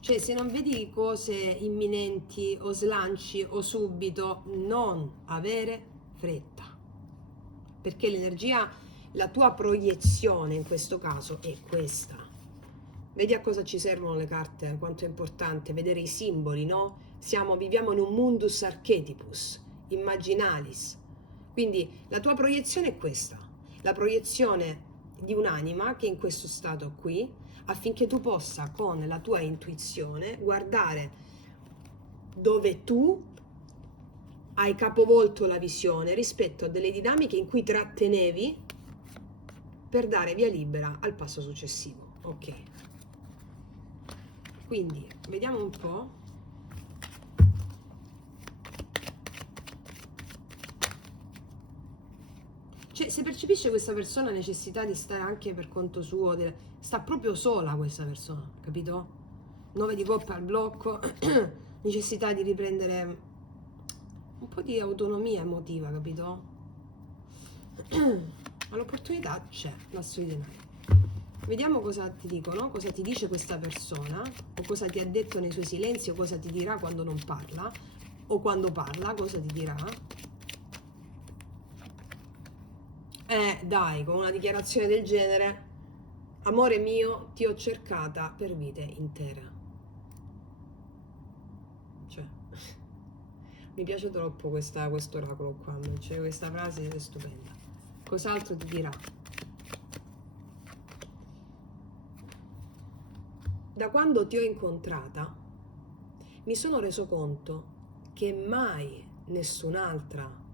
Cioè, se non vedi cose imminenti o slanci o subito, non avere fretta. Perché l'energia, la tua proiezione in questo caso è questa. Vedi a cosa ci servono le carte, quanto è importante vedere i simboli, no? Viviamo in un mundus archetypus, immaginalis. Quindi la tua proiezione è questa, la proiezione di un'anima che è in questo stato qui, affinché tu possa con la tua intuizione guardare dove tu hai capovolto la visione rispetto a delle dinamiche in cui trattenevi per dare via libera al passo successivo. Ok. Quindi vediamo un po'. Cioè, se percepisce questa persona necessità di stare anche per conto suo, sta proprio sola questa persona, capito? 9 di coppe al blocco, necessità di riprendere un po' di autonomia emotiva, capito? Ma l'opportunità c'è, l'asso di denari. Vediamo cosa ti dicono, cosa ti dice questa persona, o cosa ti ha detto nei suoi silenzi, o cosa ti dirà quando non parla, o quando parla, cosa ti dirà. Dai, con una dichiarazione del genere, amore mio, ti ho cercata per vite intere. Cioè, mi piace troppo questo oracolo qua, cioè questa frase è stupenda. Cos'altro ti dirà? Da quando ti ho incontrata, mi sono reso conto che mai nessun'altra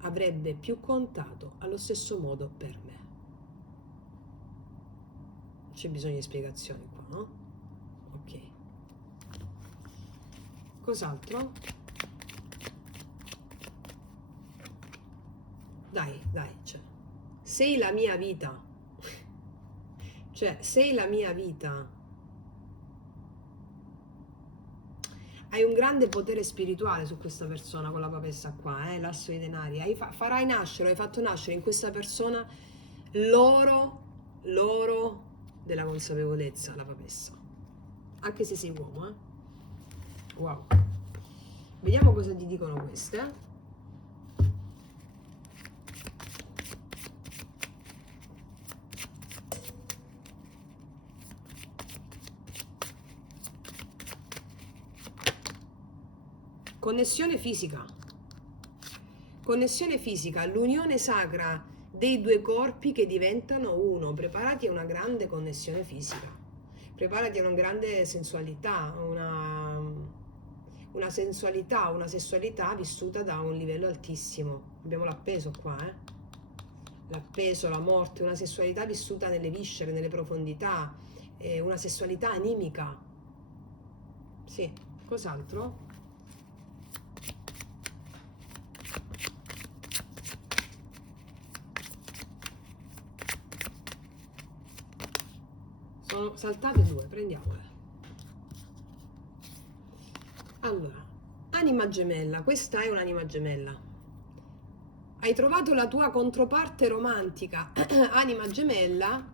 avrebbe più contato allo stesso modo per me. C'è bisogno di spiegazioni qua, no? Ok. Cos'altro? Dai, cioè, sei la mia vita. Cioè, sei la mia vita. Hai un grande potere spirituale su questa persona con la papessa qua, l'asso di denari. Farai nascere, hai fatto nascere in questa persona l'oro della consapevolezza, la papessa. Anche se sei uomo, eh. Wow. Vediamo cosa ti dicono queste. Connessione fisica. Connessione fisica, l'unione sacra dei due corpi che diventano uno. Preparati a una grande connessione fisica. Preparati a una grande sensualità, una sensualità, una sessualità vissuta da un livello altissimo. Abbiamo l'appeso qua, l'appeso, la morte, una sessualità vissuta nelle viscere, nelle profondità, una sessualità animica. Sì, cos'altro? Sono saltate due, prendiamole. Allora, anima gemella, questa è un'anima gemella. Hai trovato la tua controparte romantica, anima gemella,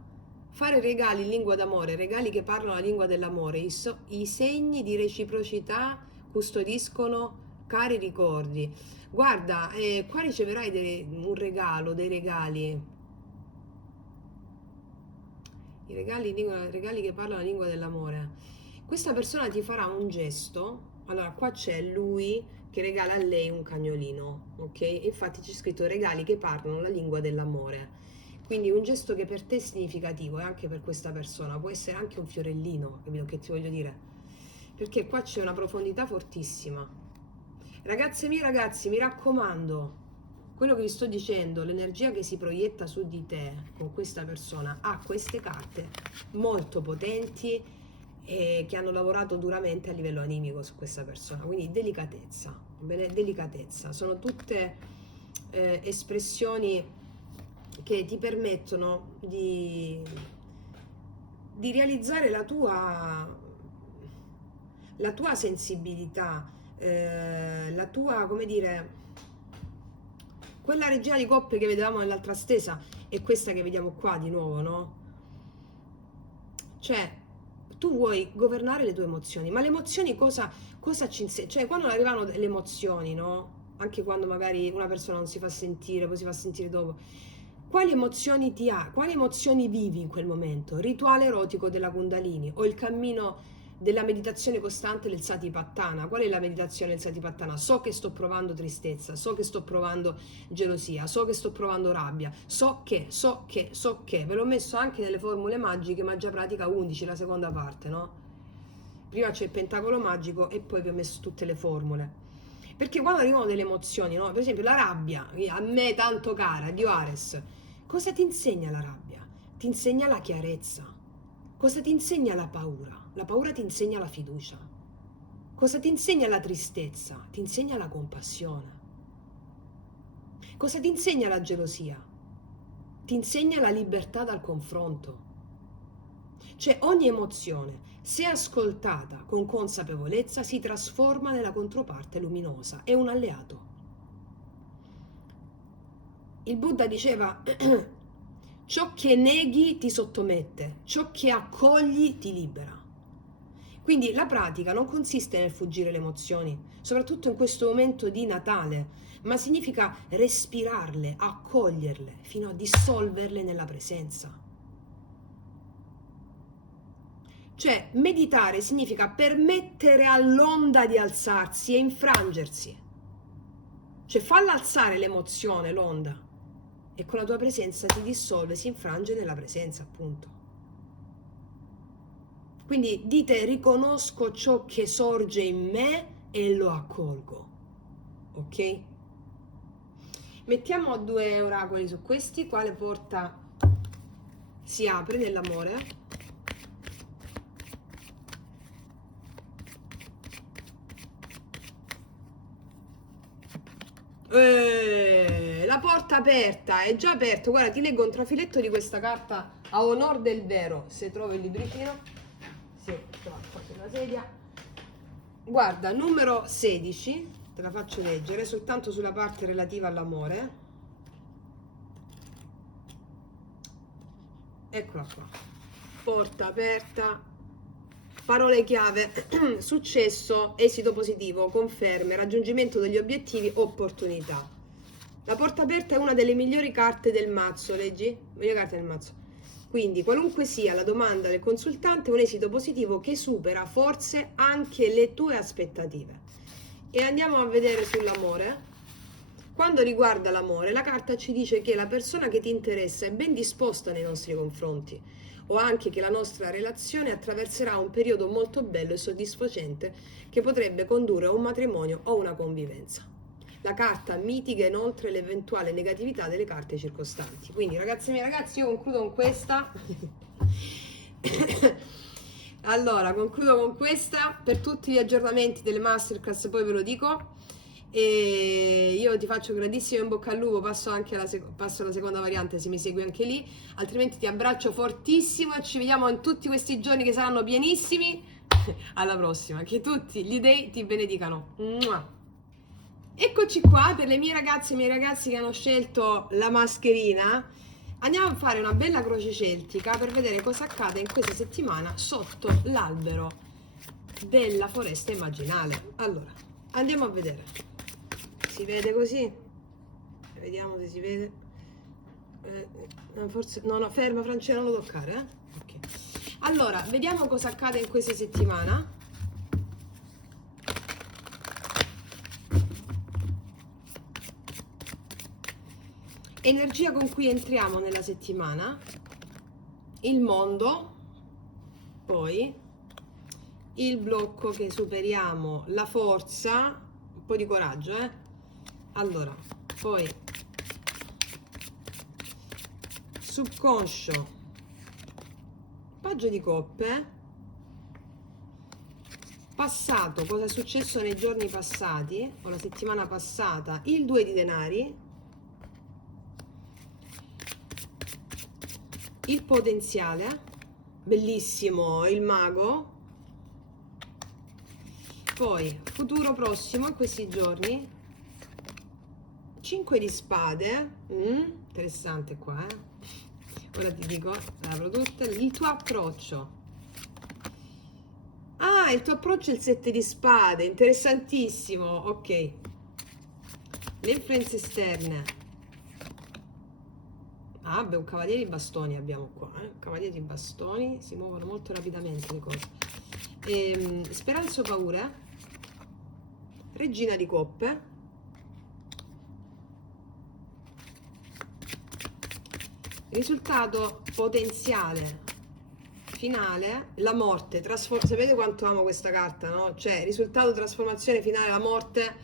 fare regali in lingua d'amore, regali che parlano la lingua dell'amore, i segni di reciprocità custodiscono cari ricordi. Guarda, qua riceverai un regalo, dei regali. I regali che parlano la lingua dell'amore. Questa persona ti farà un gesto. Allora, qua c'è lui che regala a lei un cagnolino, ok? Infatti c'è scritto regali che parlano la lingua dell'amore. Quindi un gesto che per te è significativo e anche per questa persona. Può essere anche un fiorellino, capito che ti voglio dire? Perché qua c'è una profondità fortissima. Ragazze mie, ragazzi, mi raccomando, quello che vi sto dicendo, l'energia che si proietta su di te con questa persona ha queste carte molto potenti e che hanno lavorato duramente a livello animico su questa persona, quindi delicatezza, bene? Delicatezza, sono tutte espressioni che ti permettono di realizzare la tua sensibilità, la tua, come dire, quella regina di coppe che vedevamo nell'altra stesa e questa che vediamo qua di nuovo, no? Cioè, tu vuoi governare le tue emozioni, ma le emozioni cosa ci insegnano? Cioè, quando arrivano le emozioni, no? Anche quando magari una persona non si fa sentire, poi si fa sentire dopo. Quali emozioni ti ha? Quali emozioni vivi in quel momento? Rituale erotico della Kundalini o il cammino della meditazione costante del Satipatthana. Qual è la meditazione del Satipatthana? So che sto provando tristezza, so che sto provando gelosia, so che sto provando rabbia, so che, ve l'ho messo anche nelle formule magiche, Magia Pratica 11, la seconda parte, no? Prima c'è il pentacolo magico e poi vi ho messo tutte le formule. Perché quando arrivano delle emozioni, no? Per esempio la rabbia, a me tanto cara, di Ares, cosa ti insegna la rabbia? Ti insegna la chiarezza. Cosa ti insegna la paura? La paura ti insegna la fiducia. Cosa ti insegna la tristezza? Ti insegna la compassione. Cosa ti insegna la gelosia? Ti insegna la libertà dal confronto. Cioè ogni emozione, se ascoltata con consapevolezza, si trasforma nella controparte luminosa, è un alleato. Il Buddha diceva ciò che neghi ti sottomette, ciò che accogli ti libera. Quindi la pratica non consiste nel fuggire le emozioni, soprattutto in questo momento di Natale, ma significa respirarle, accoglierle, fino a dissolverle nella presenza. Cioè, meditare significa permettere all'onda di alzarsi e infrangersi. Cioè, falla alzare l'emozione, l'onda, e con la tua presenza si dissolve, si infrange nella presenza, appunto. Quindi dite riconosco ciò che sorge in me e lo accolgo, ok? Mettiamo 2 oracoli su questi, quale porta si apre nell'amore? La porta aperta, è già aperto. Guarda, ti leggo un trafiletto di questa carta a onor del vero. Se trovo il libricino. Sì, faccio una sedia. Guarda, numero 16, te la faccio leggere soltanto sulla parte relativa all'amore. Eccola qua. Porta aperta. Parole chiave: successo, esito positivo, conferme, raggiungimento degli obiettivi, opportunità. La porta aperta è una delle migliori carte del mazzo, leggi? Migliori carte del mazzo. Quindi, qualunque sia la domanda del consultante, un esito positivo che supera forse anche le tue aspettative. E andiamo a vedere sull'amore. Quando riguarda l'amore, la carta ci dice che la persona che ti interessa è ben disposta nei nostri confronti, o anche che la nostra relazione attraverserà un periodo molto bello e soddisfacente che potrebbe condurre a un matrimonio o una convivenza. La carta mitiga inoltre l'eventuale negatività delle carte circostanti. Quindi, ragazzi miei ragazzi, io concludo con questa. Allora, concludo con questa. Per tutti gli aggiornamenti delle masterclass poi ve lo dico. E io ti faccio grandissimo in bocca al lupo, passo anche passo alla seconda variante se mi segui anche lì, altrimenti ti abbraccio fortissimo e ci vediamo in tutti questi giorni che saranno pienissimi. Alla prossima, che tutti gli dei ti benedicano. Mua. Eccoci qua per le mie ragazze e i miei ragazzi che hanno scelto la mascherina. Andiamo a fare una bella croce celtica per vedere cosa accade in questa settimana sotto l'albero della foresta immaginale. Allora, andiamo a vedere. Si vede così? Vediamo se si vede. Forse no, ferma Francesca, non lo toccare, Ok. Allora, vediamo cosa accade in questa settimana. Energia con cui entriamo nella settimana. Il mondo. Poi il blocco che superiamo, la forza, un po' di coraggio, Allora, poi subconscio, paggio di coppe, passato, cosa è successo nei giorni passati o la settimana passata, il 2 di denari, il potenziale, bellissimo, il mago, poi futuro prossimo in questi giorni, 5 di spade, interessante qua, ora ti dico, apro tutte, il tuo approccio. Ah, il tuo approccio è il 7 di spade, interessantissimo, ok. Le influenze esterne. Ah, beh, un cavaliere di bastoni abbiamo qua, Cavaliere di bastoni, si muovono molto rapidamente le cose. Speranza o paura? Regina di coppe. Risultato potenziale finale, la morte, sapete quanto amo questa carta, no? Cioè, risultato, trasformazione finale, la morte,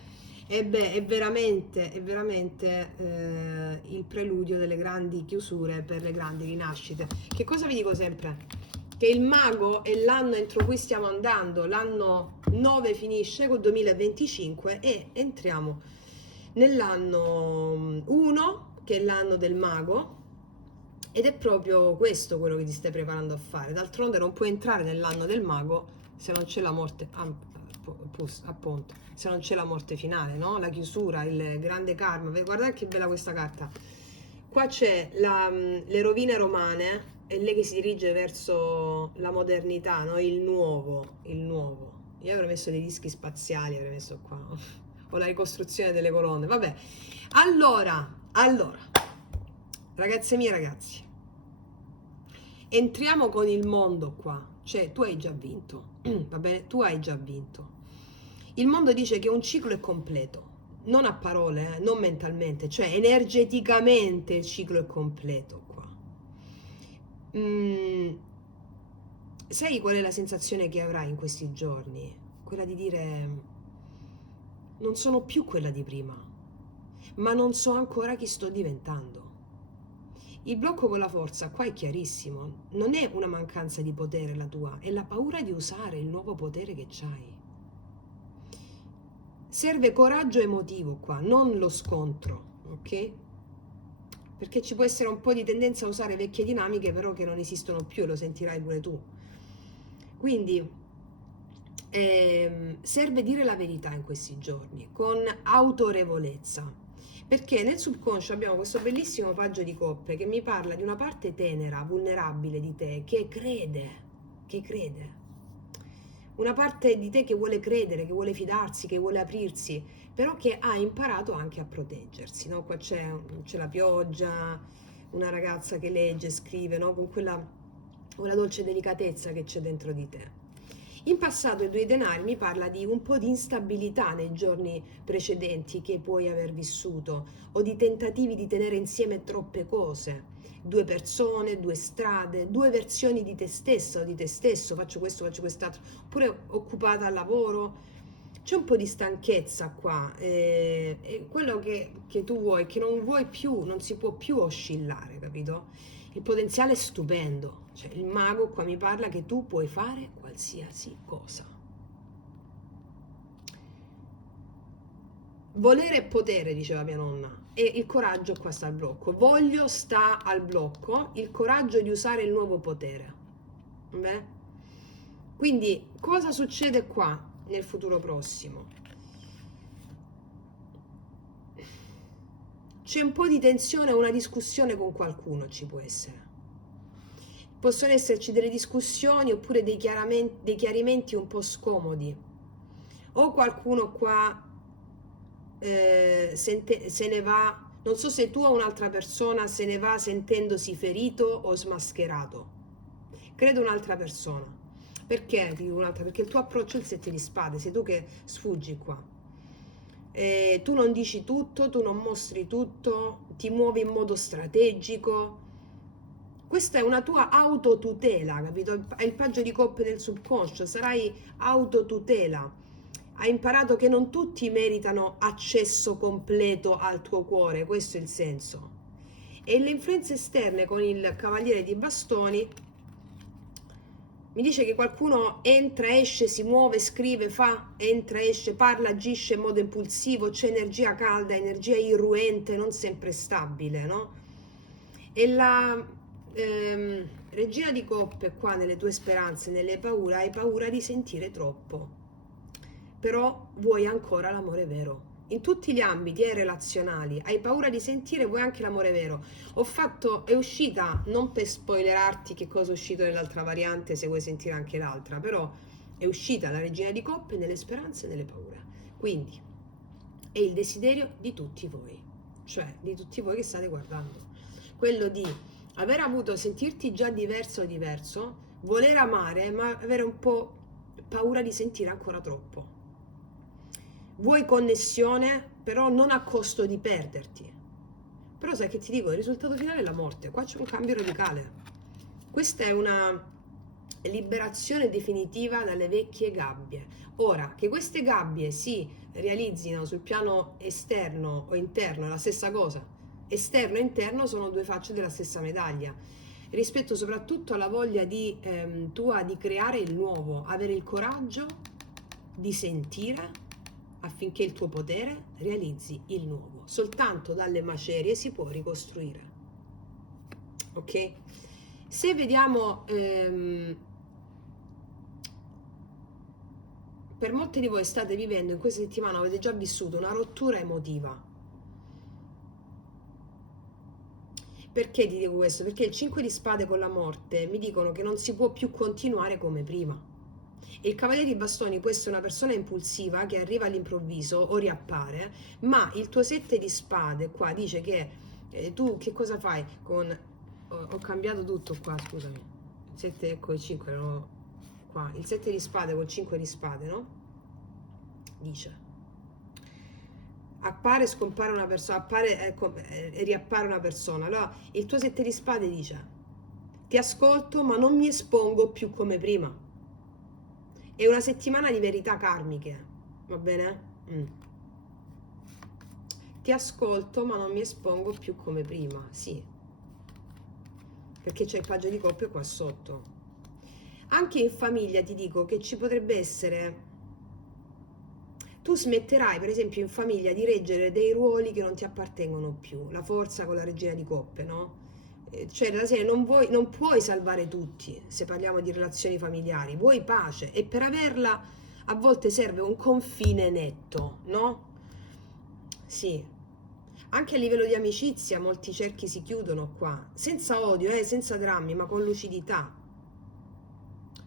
e beh, è veramente il preludio delle grandi chiusure per le grandi rinascite. Che cosa vi dico sempre? Che il mago è l'anno entro cui stiamo andando, l'anno 9 finisce col 2025 e entriamo nell'anno 1, che è l'anno del mago. Ed è proprio questo quello che ti stai preparando a fare. D'altronde non puoi entrare nell'anno del mago se non c'è la morte, appunto, se non c'è la morte finale, no? La chiusura, il grande karma. Guardate che bella questa carta. Qua c'è le rovine romane, e lei che si dirige verso la modernità, no? Il nuovo, il nuovo. Io avrei messo dei dischi spaziali, avrei messo qua, no? O la ricostruzione delle colonne. Vabbè, allora, ragazze mie, ragazzi, entriamo con il mondo qua, cioè tu hai già vinto, va bene? Tu hai già vinto. Il mondo dice che un ciclo è completo, non a parole, non mentalmente, cioè energeticamente il ciclo è completo qua. Sai qual è la sensazione che avrai in questi giorni? Quella di dire: non sono più quella di prima, ma non so ancora chi sto diventando. Il blocco con la forza qua è chiarissimo, non è una mancanza di potere la tua, è la paura di usare il nuovo potere che c'hai. Serve coraggio emotivo qua, non lo scontro, ok? Perché ci può essere un po' di tendenza a usare vecchie dinamiche però che non esistono più, e lo sentirai pure tu. Quindi serve dire la verità in questi giorni, con autorevolezza, perché nel subconscio abbiamo questo bellissimo paggio di coppe che mi parla di una parte tenera, vulnerabile di te, che crede. Una parte di te che vuole credere, che vuole fidarsi, che vuole aprirsi, però che ha imparato anche a proteggersi, no? Qua c'è la pioggia, una ragazza che legge, scrive, no? Con quella dolce delicatezza che c'è dentro di te. In passato il 2 denari mi parla di un po' di instabilità nei giorni precedenti che puoi aver vissuto o di tentativi di tenere insieme troppe cose, due persone, due strade, due versioni di te stessa o di te stesso, faccio questo, faccio quest'altro, oppure occupata al lavoro. C'è un po' di stanchezza qua, e quello che tu vuoi, che non vuoi più, non si può più oscillare, capito? Il potenziale è stupendo, cioè il mago qua mi parla che tu puoi fare qualsiasi cosa. Volere e potere, diceva mia nonna, e il coraggio qua sta al blocco. Voglio sta al blocco, il coraggio di usare il nuovo potere. Beh? Quindi cosa succede qua nel futuro prossimo? C'è un po' di tensione, una discussione con qualcuno ci può essere. Possono esserci delle discussioni oppure dei chiarimenti un po' scomodi. O qualcuno qua se ne va, non so se tu o un'altra persona se ne va sentendosi ferito o smascherato. Credo un'altra persona. Perché dico un'altra? Perché il tuo approccio è il 7 di spade, sei tu che sfuggi qua. Tu non dici tutto, tu non mostri tutto, ti muovi in modo strategico. Questa è una tua autotutela, capito? Hai il paggio di coppe del subconscio, sarai autotutela. Hai imparato che non tutti meritano accesso completo al tuo cuore, questo è il senso. E le influenze esterne con il cavaliere di bastoni mi dice che qualcuno entra, esce, si muove, scrive, fa, entra, esce, parla, agisce in modo impulsivo, c'è energia calda, energia irruente, non sempre stabile, no? E la regina di coppe qua nelle tue speranze, nelle paure, hai paura di sentire troppo, però vuoi ancora l'amore vero. In tutti gli ambiti relazionali hai paura di sentire, vuoi anche l'amore vero. È uscita, non per spoilerarti che cosa è uscito nell'altra variante se vuoi sentire anche l'altra, però è uscita la regina di coppe nelle speranze e nelle paure. Quindi è il desiderio di tutti voi, cioè di tutti voi che state guardando, quello di aver avuto, sentirti già diverso o diverso, voler amare, ma avere un po' paura di sentire ancora troppo. Vuoi connessione, però non a costo di perderti. Però sai che ti dico, il risultato finale è la morte. Qua c'è un cambio radicale. Questa è una liberazione definitiva dalle vecchie gabbie. Ora, che queste gabbie si realizzino sul piano esterno o interno, è la stessa cosa. Esterno e interno sono due facce della stessa medaglia. Rispetto soprattutto alla voglia tua di creare il nuovo, avere il coraggio di sentire affinché il tuo potere realizzi il nuovo. Soltanto dalle macerie si può ricostruire. Ok? Se vediamo, per molti di voi state vivendo in questa settimana, avete già vissuto una rottura emotiva. Perché ti dico questo? Perché il 5 di spade con la morte mi dicono che non si può più continuare come prima. Il cavaliere di bastoni può essere una persona impulsiva che arriva all'improvviso o riappare, ma il tuo 7 di spade qua dice che tu che cosa fai con... Ho cambiato tutto qua, scusami. Il 7, ecco il 5, no? Qua. Il 7 di spade col 5 di spade, no? Dice appare, scompare una persona, appare e riappare una persona. Allora il tuo 7 di spade dice ti ascolto ma non mi espongo più come prima. È una settimana di verità karmiche, va bene? Ti ascolto ma non mi espongo più come prima, sì, perché c'è il paggio di coppie qua sotto. Anche in famiglia ti dico che ci potrebbe essere tu smetterai per esempio in famiglia di reggere dei ruoli che non ti appartengono più, la forza con la regina di coppe, no? Cioè nella serie non puoi salvare tutti se parliamo di relazioni familiari, vuoi pace e per averla a volte serve un confine netto, no? Sì, anche a livello di amicizia molti cerchi si chiudono qua, senza odio, senza drammi, ma con lucidità.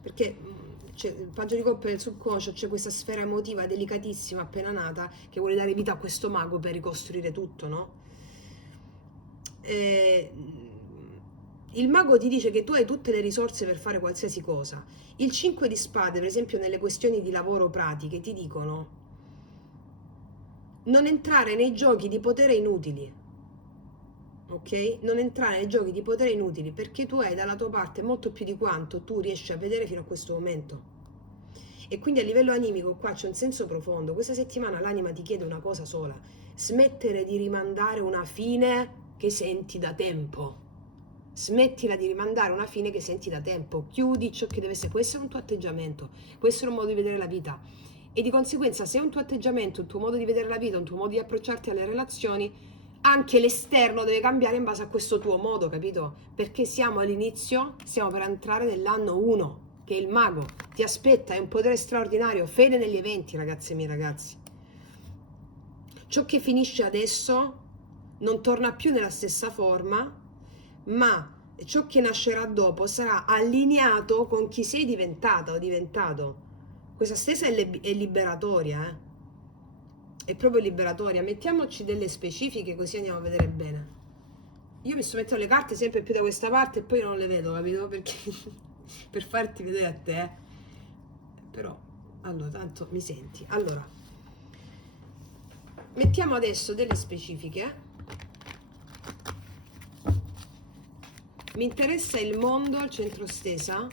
Perché c'è il paggio di coppe del subconscio, c'è questa sfera emotiva delicatissima appena nata che vuole dare vita a questo mago per ricostruire tutto, no? Eh, il mago ti dice che tu hai tutte le risorse per fare qualsiasi cosa. Il 5 di spade, per esempio, nelle questioni di lavoro pratiche, ti dicono non entrare nei giochi di potere inutili. Ok? Non entrare nei giochi di potere inutili perché tu hai dalla tua parte molto più di quanto tu riesci a vedere fino a questo momento. E quindi a livello animico qua c'è un senso profondo. Questa settimana l'anima ti chiede una cosa sola: smettere di rimandare una fine che senti da tempo. Smettila di rimandare una fine che senti da tempo. Chiudi ciò che deve essere. Può essere un tuo atteggiamento, può essere un modo di vedere la vita. E di conseguenza, se è un tuo atteggiamento, un tuo modo di vedere la vita, un tuo modo di approcciarti alle relazioni, anche l'esterno deve cambiare in base a questo tuo modo, capito? Perché siamo all'inizio, stiamo per entrare nell'anno 1, che il mago ti aspetta, è un potere straordinario, fede negli eventi, ragazzi miei ragazzi. Ciò che finisce adesso non torna più nella stessa forma, ma ciò che nascerà dopo sarà allineato con chi sei diventata o diventato. Questa stessa è liberatoria, è proprio liberatoria. Mettiamoci delle specifiche così andiamo a vedere bene. Io mi sto mettendo le carte sempre più da questa parte e poi non le vedo, capito? Perché per farti vedere a te. Però, allora, tanto mi senti. Allora, mettiamo adesso delle specifiche. Mi interessa il mondo al centro stesa.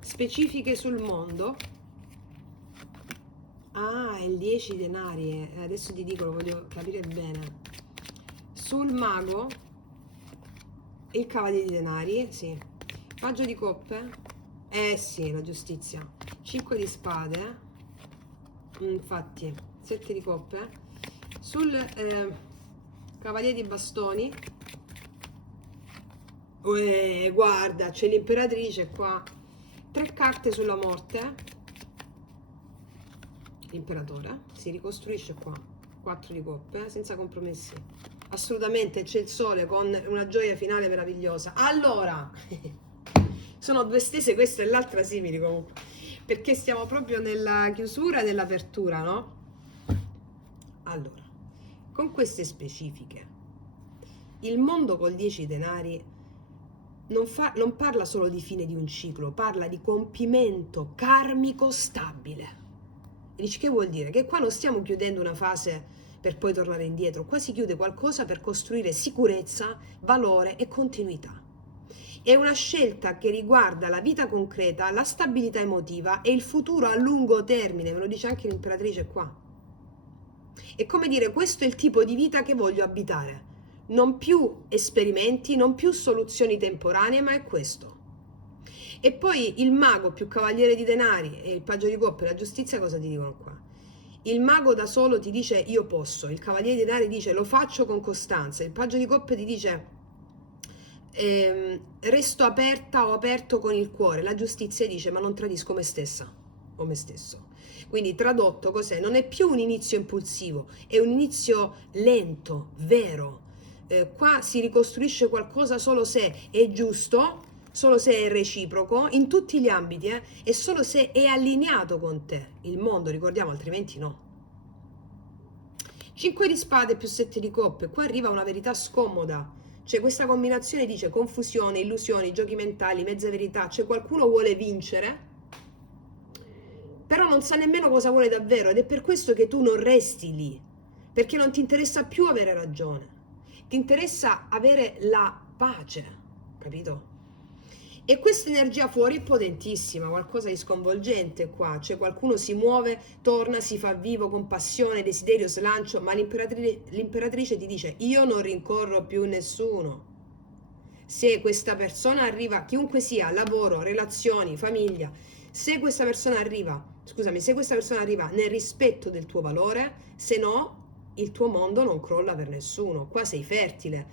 Specifiche sul mondo. Ah, è il 10 denari. Adesso ti dico, lo voglio capire bene. Sul mago, il cavaliere di denari, sì. Paggio di coppe. Sì, la giustizia. 5 di spade. Infatti, 7 di coppe. Sul cavaliere di bastoni. Guarda, c'è l'imperatrice qua. 3 carte sulla morte. L'imperatore si ricostruisce qua. 4 di coppe, senza compromessi. Assolutamente, c'è il sole con una gioia finale meravigliosa. Allora, sono due stese, questa e l'altra simili comunque, perché stiamo proprio nella chiusura e nell'apertura, no? Allora, con queste specifiche, il mondo col 10 denari non parla solo di fine di un ciclo, parla di compimento karmico stabile. E dici, che vuol dire? Che qua non stiamo chiudendo una fase per poi tornare indietro, qua si chiude qualcosa per costruire sicurezza, valore e continuità. È una scelta che riguarda la vita concreta, la stabilità emotiva e il futuro a lungo termine, me lo dice anche l'imperatrice qua. È come dire, questo è il tipo di vita che voglio abitare. Non più esperimenti, non più soluzioni temporanee, ma è questo. E poi il mago più cavaliere di denari e il paggio di coppe e la giustizia cosa ti dicono qua? Il mago da solo ti dice io posso, il cavaliere di denari dice lo faccio con costanza, il paggio di coppe ti dice resto aperta o aperto con il cuore, la giustizia dice ma non tradisco me stessa o me stesso. Quindi tradotto cos'è? Non è più un inizio impulsivo, è un inizio lento, vero. Qua si ricostruisce qualcosa solo se è giusto, solo se è reciproco, in tutti gli ambiti, e solo se è allineato con te. Il mondo, ricordiamo, altrimenti no. 5 di spade più 7 di coppe, qua arriva una verità scomoda. Cioè questa combinazione dice confusione, illusioni, giochi mentali, mezza verità. Cioè qualcuno vuole vincere, però non sa nemmeno cosa vuole davvero, ed è per questo che tu non resti lì, perché non ti interessa più avere ragione, ti interessa avere la pace, capito? E questa energia fuori è potentissima, qualcosa di sconvolgente qua, cioè qualcuno si muove, torna, si fa vivo con passione, desiderio, slancio, ma l'imperatrice ti dice io non rincorro più nessuno. Se questa persona arriva, chiunque sia, lavoro, relazioni, famiglia, se questa persona arriva Scusami, se questa persona arriva nel rispetto del tuo valore, se no il tuo mondo non crolla per nessuno. Qua sei fertile,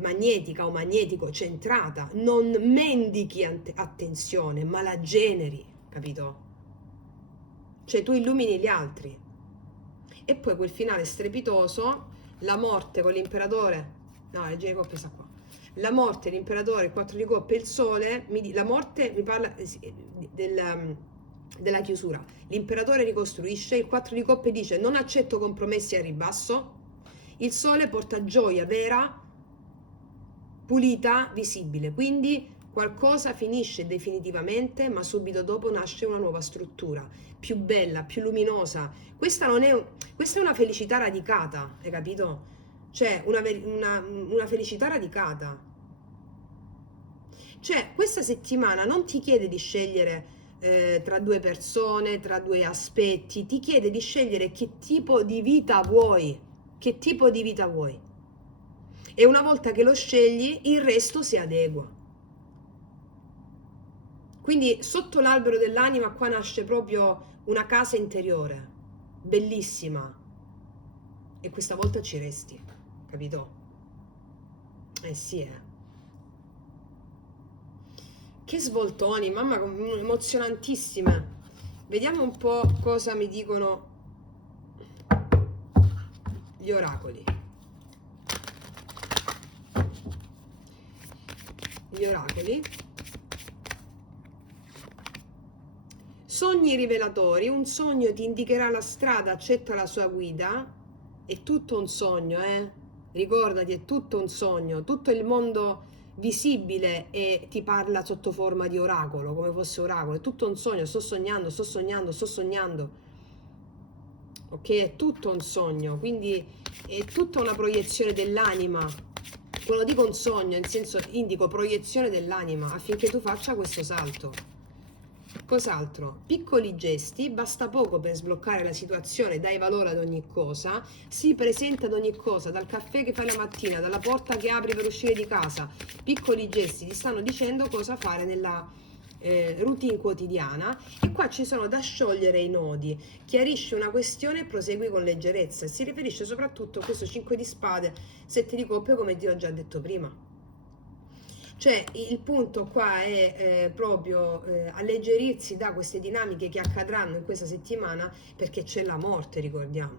magnetica o magnetico, centrata, non mendichi attenzione, ma la generi, capito? Cioè tu illumini gli altri. E poi quel finale strepitoso, la morte con l'imperatore, no, le giri coppie sta qua. La morte, l'imperatore, il 4 di coppe e il sole, la morte mi parla della chiusura. L'imperatore ricostruisce, il 4 di coppe dice non accetto compromessi al ribasso, il sole porta gioia vera, pulita, visibile, quindi qualcosa finisce definitivamente, ma subito dopo nasce una nuova struttura, più bella, più luminosa. Questa è una felicità radicata, hai capito? Cioè, una felicità radicata. Cioè, questa settimana non ti chiede di scegliere tra due persone, tra due aspetti, ti chiede di scegliere che tipo di vita vuoi, che tipo di vita vuoi. E una volta che lo scegli, il resto si adegua. Quindi sotto l'albero dell'anima qua nasce proprio una casa interiore, bellissima. E questa volta ci resti, capito? Eh sì, Che svoltoni, mamma, emozionantissime. Vediamo un po' cosa mi dicono gli oracoli. Gli oracoli. Sogni rivelatori, un sogno ti indicherà la strada, accetta la sua guida. È tutto un sogno, Ricordati, è tutto un sogno, tutto il mondo visibile e ti parla sotto forma di oracolo, come fosse oracolo, è tutto un sogno, sto sognando, sto sognando, sto sognando. Ok, è tutto un sogno, quindi è tutta una proiezione dell'anima. Quando dico un sogno, nel senso indico proiezione dell'anima affinché tu faccia questo salto. Cos'altro? Piccoli gesti, basta poco per sbloccare la situazione, dai valore ad ogni cosa, si presenta ad ogni cosa, dal caffè che fai la mattina, dalla porta che apri per uscire di casa. Piccoli gesti ti stanno dicendo cosa fare nella routine quotidiana, e qua ci sono da sciogliere i nodi. Chiarisci una questione e prosegui con leggerezza. Si riferisce soprattutto a questo 5 di spade, 7 di coppe, come ti ho già detto prima. Cioè il punto qua è proprio alleggerirsi da queste dinamiche che accadranno in questa settimana, perché c'è la morte, ricordiamo.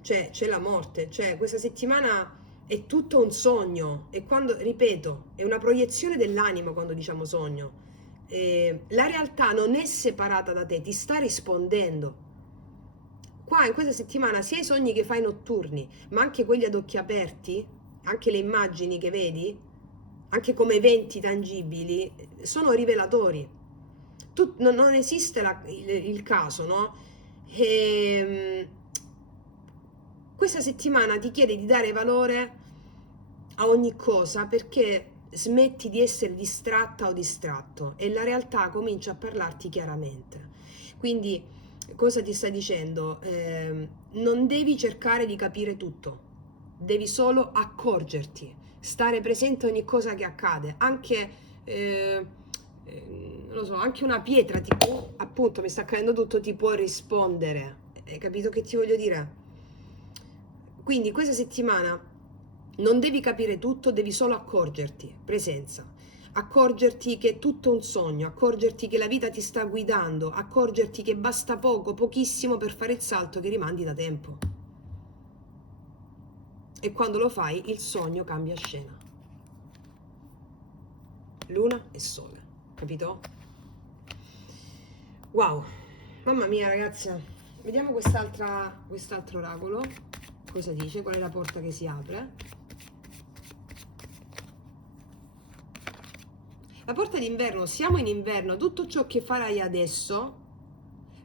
Cioè c'è la morte, cioè questa settimana è tutto un sogno, e quando, ripeto, è una proiezione dell'anima quando diciamo sogno. La realtà non è separata da te, ti sta rispondendo. Qua in questa settimana sia i sogni che fai notturni, ma anche quelli ad occhi aperti, anche le immagini che vedi, anche come eventi tangibili, sono rivelatori. Non esiste il caso, no? Questa settimana ti chiede di dare valore a ogni cosa, perché smetti di essere distratta o distratto e la realtà comincia a parlarti chiaramente. Quindi cosa ti sta dicendo? Non devi cercare di capire tutto, devi solo accorgerti, stare presente a ogni cosa che accade, anche non lo so, anche una pietra tipo, appunto, mi sta accadendo tutto, ti può rispondere. Hai capito che ti voglio dire? Quindi questa settimana non devi capire tutto, devi solo accorgerti, presenza. Accorgerti che è tutto un sogno, accorgerti che la vita ti sta guidando, accorgerti che basta poco, pochissimo per fare il salto che rimandi da tempo. E quando lo fai, il sogno cambia scena. Luna e sole, capito? Wow, mamma mia ragazza, vediamo quest'altro oracolo, cosa dice, qual è la porta che si apre. La porta d'inverno, siamo in inverno, tutto ciò che farai adesso,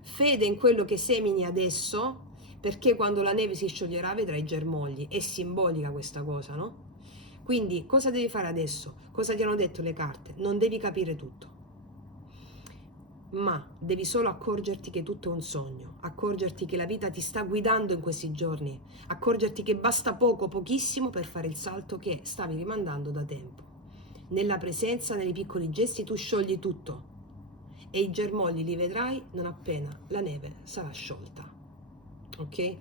fede in quello che semini adesso, perché quando la neve si scioglierà vedrai germogli, è simbolica questa cosa, no? Quindi cosa devi fare adesso? Cosa ti hanno detto le carte? Non devi capire tutto, ma devi solo accorgerti che tutto è un sogno, accorgerti che la vita ti sta guidando in questi giorni, accorgerti che basta poco, pochissimo per fare il salto che stavi rimandando da tempo. Nella presenza, nei piccoli gesti tu sciogli tutto e i germogli li vedrai non appena la neve sarà sciolta, ok?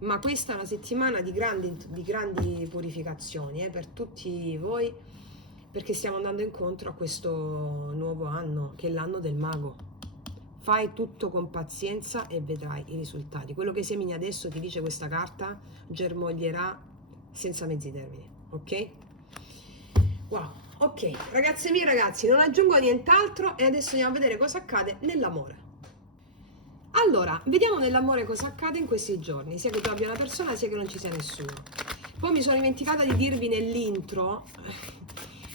Ma questa è una settimana di grandi purificazioni per tutti voi, perché stiamo andando incontro a questo nuovo anno, che è l'anno del mago. Fai tutto con pazienza e vedrai i risultati. Quello che semini adesso, ti dice questa carta, germoglierà senza mezzi termini, ok? Wow, ok, ragazze mie, ragazzi, non aggiungo nient'altro e adesso andiamo a vedere cosa accade nell'amore. Allora, vediamo nell'amore cosa accade in questi giorni, sia che tu abbia una persona, sia che non ci sia nessuno. Poi mi sono dimenticata di dirvi nell'intro,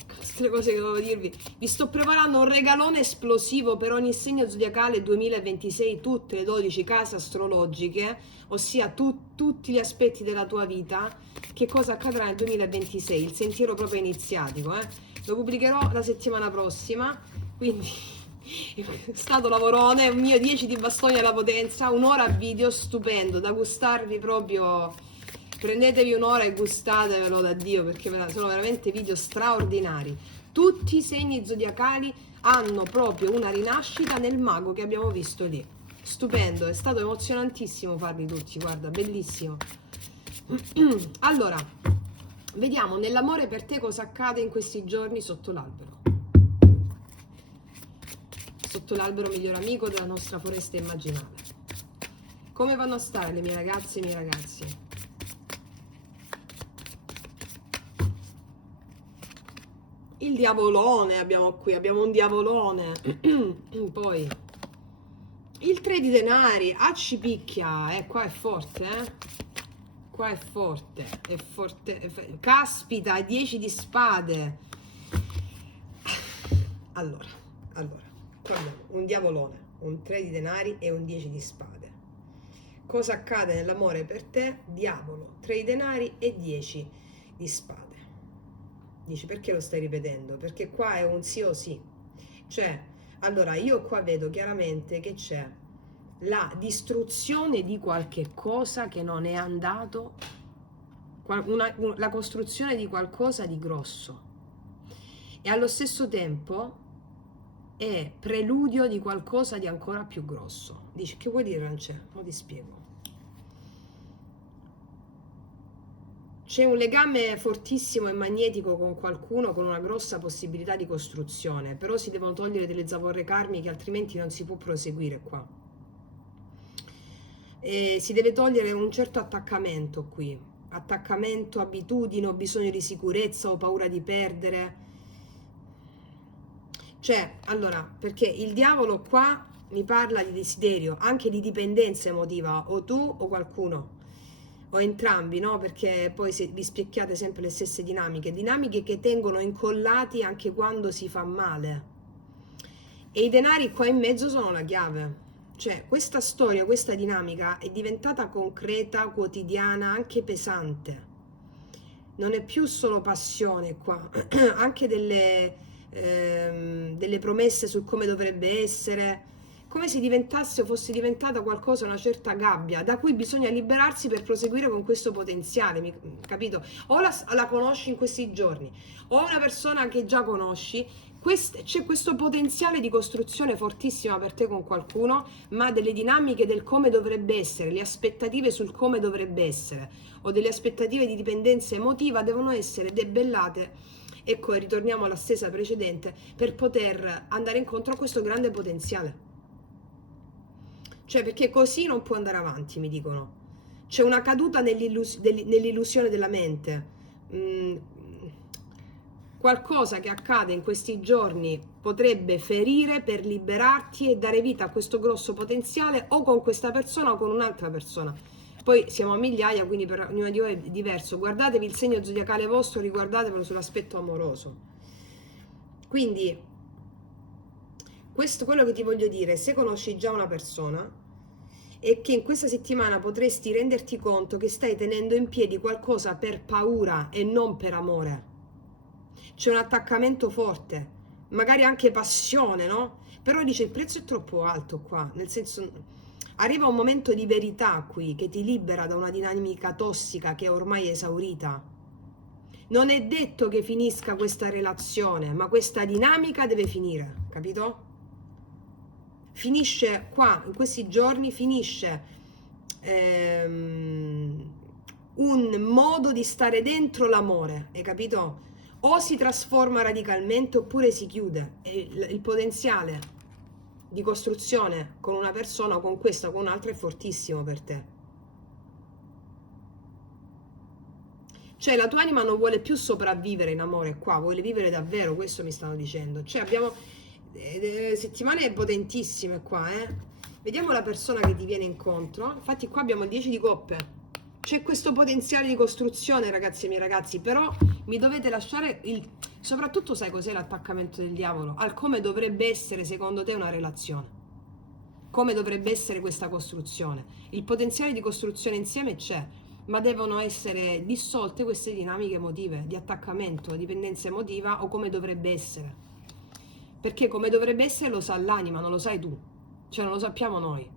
queste le cose che dovevo dirvi, vi sto preparando un regalone esplosivo per ogni segno zodiacale 2026, tutte le 12 case astrologiche, ossia tutti gli aspetti della tua vita, che cosa accadrà nel 2026, il sentiero proprio iniziatico, Lo pubblicherò la settimana prossima, quindi stato lavorone, un mio 10 di bastoni alla potenza, un'ora a video stupendo da gustarvi proprio. Prendetevi un'ora e gustatevelo da Dio, perché sono veramente video straordinari. Tutti i segni zodiacali hanno proprio una rinascita nel mago che abbiamo visto lì. Stupendo, è stato emozionantissimo farli tutti, guarda, bellissimo. Allora, vediamo nell'amore per te cosa accade in questi giorni sotto l'albero. Sotto l'albero miglior amico della nostra foresta immaginale. Come vanno a stare le mie ragazze e i miei ragazzi? Il diavolone abbiamo qui, abbiamo un diavolone. Poi il 3 di denari, ci picchia, qua è forte, Qua è forte, caspita, 10 di spade. Allora, qua abbiamo un diavolone, un 3 di denari e un 10 di spade. Cosa accade nell'amore per te? Diavolo, 3 di denari e 10 di spade. Dici, perché lo stai ripetendo? Perché qua è un sì o sì. Cioè, allora, io qua vedo chiaramente che c'è la distruzione di qualche cosa che non è andato, la costruzione di qualcosa di grosso. E allo stesso tempo è preludio di qualcosa di ancora più grosso. Dici, che vuoi dire, Rance? Lo ti spiego. C'è un legame fortissimo e magnetico con qualcuno, con una grossa possibilità di costruzione, però si devono togliere delle zavorre karmiche, altrimenti non si può proseguire qua. E si deve togliere un certo attaccamento qui, attaccamento, abitudine, o bisogno di sicurezza o paura di perdere. Cioè, allora, perché il diavolo qua mi parla di desiderio, anche di dipendenza emotiva, o tu o qualcuno, o entrambi, no? Perché poi vi specchiate sempre le stesse dinamiche che tengono incollati anche quando si fa male. E i denari qua in mezzo sono la chiave. Cioè, questa storia, questa dinamica è diventata concreta, quotidiana, anche pesante. Non è più solo passione qua, anche delle promesse su come dovrebbe essere, come se diventasse o fosse diventata qualcosa, una certa gabbia da cui bisogna liberarsi per proseguire con questo potenziale, capito? O la conosci in questi giorni, o una persona che già conosci, c'è questo potenziale di costruzione fortissima per te con qualcuno, ma delle dinamiche del come dovrebbe essere, le aspettative sul come dovrebbe essere, o delle aspettative di dipendenza emotiva devono essere debellate. Ecco, e ritorniamo alla stesa precedente, per poter andare incontro a questo grande potenziale. Cioè, perché così non può andare avanti, mi dicono. C'è una caduta nell'illusione della mente. Qualcosa che accade in questi giorni potrebbe ferire per liberarti e dare vita a questo grosso potenziale, o con questa persona o con un'altra persona. Poi siamo a migliaia, quindi per ognuno di voi è diverso. Guardatevi il segno zodiacale vostro, riguardatevelo sull'aspetto amoroso. Quindi, questo, quello che ti voglio dire, se conosci già una persona, è che in questa settimana potresti renderti conto che stai tenendo in piedi qualcosa per paura e non per amore. C'è un attaccamento forte, magari anche passione, no? Però dice, il prezzo è troppo alto qua, nel senso, arriva un momento di verità qui che ti libera da una dinamica tossica che è ormai esaurita. Non è detto che finisca questa relazione, ma questa dinamica deve finire, capito? finisce qua, in questi giorni finisce un modo di stare dentro l'amore, hai capito? O si trasforma radicalmente oppure si chiude. E il potenziale di costruzione con una persona o con questa o con un'altra è fortissimo per te. Cioè la tua anima non vuole più sopravvivere in amore qua, vuole vivere davvero, questo mi stanno dicendo. Cioè abbiamo settimane potentissime qua, Vediamo la persona che ti viene incontro. Infatti qua abbiamo il 10 di coppe. C'è questo potenziale di costruzione, ragazzi e miei ragazzi, però mi dovete lasciare il... Soprattutto sai cos'è l'attaccamento del diavolo? Al come dovrebbe essere secondo te una relazione. Come dovrebbe essere questa costruzione. Il potenziale di costruzione insieme c'è, ma devono essere dissolte queste dinamiche emotive, di attaccamento, dipendenza emotiva o come dovrebbe essere. Perché come dovrebbe essere lo sa l'anima, non lo sai tu, cioè non lo sappiamo noi.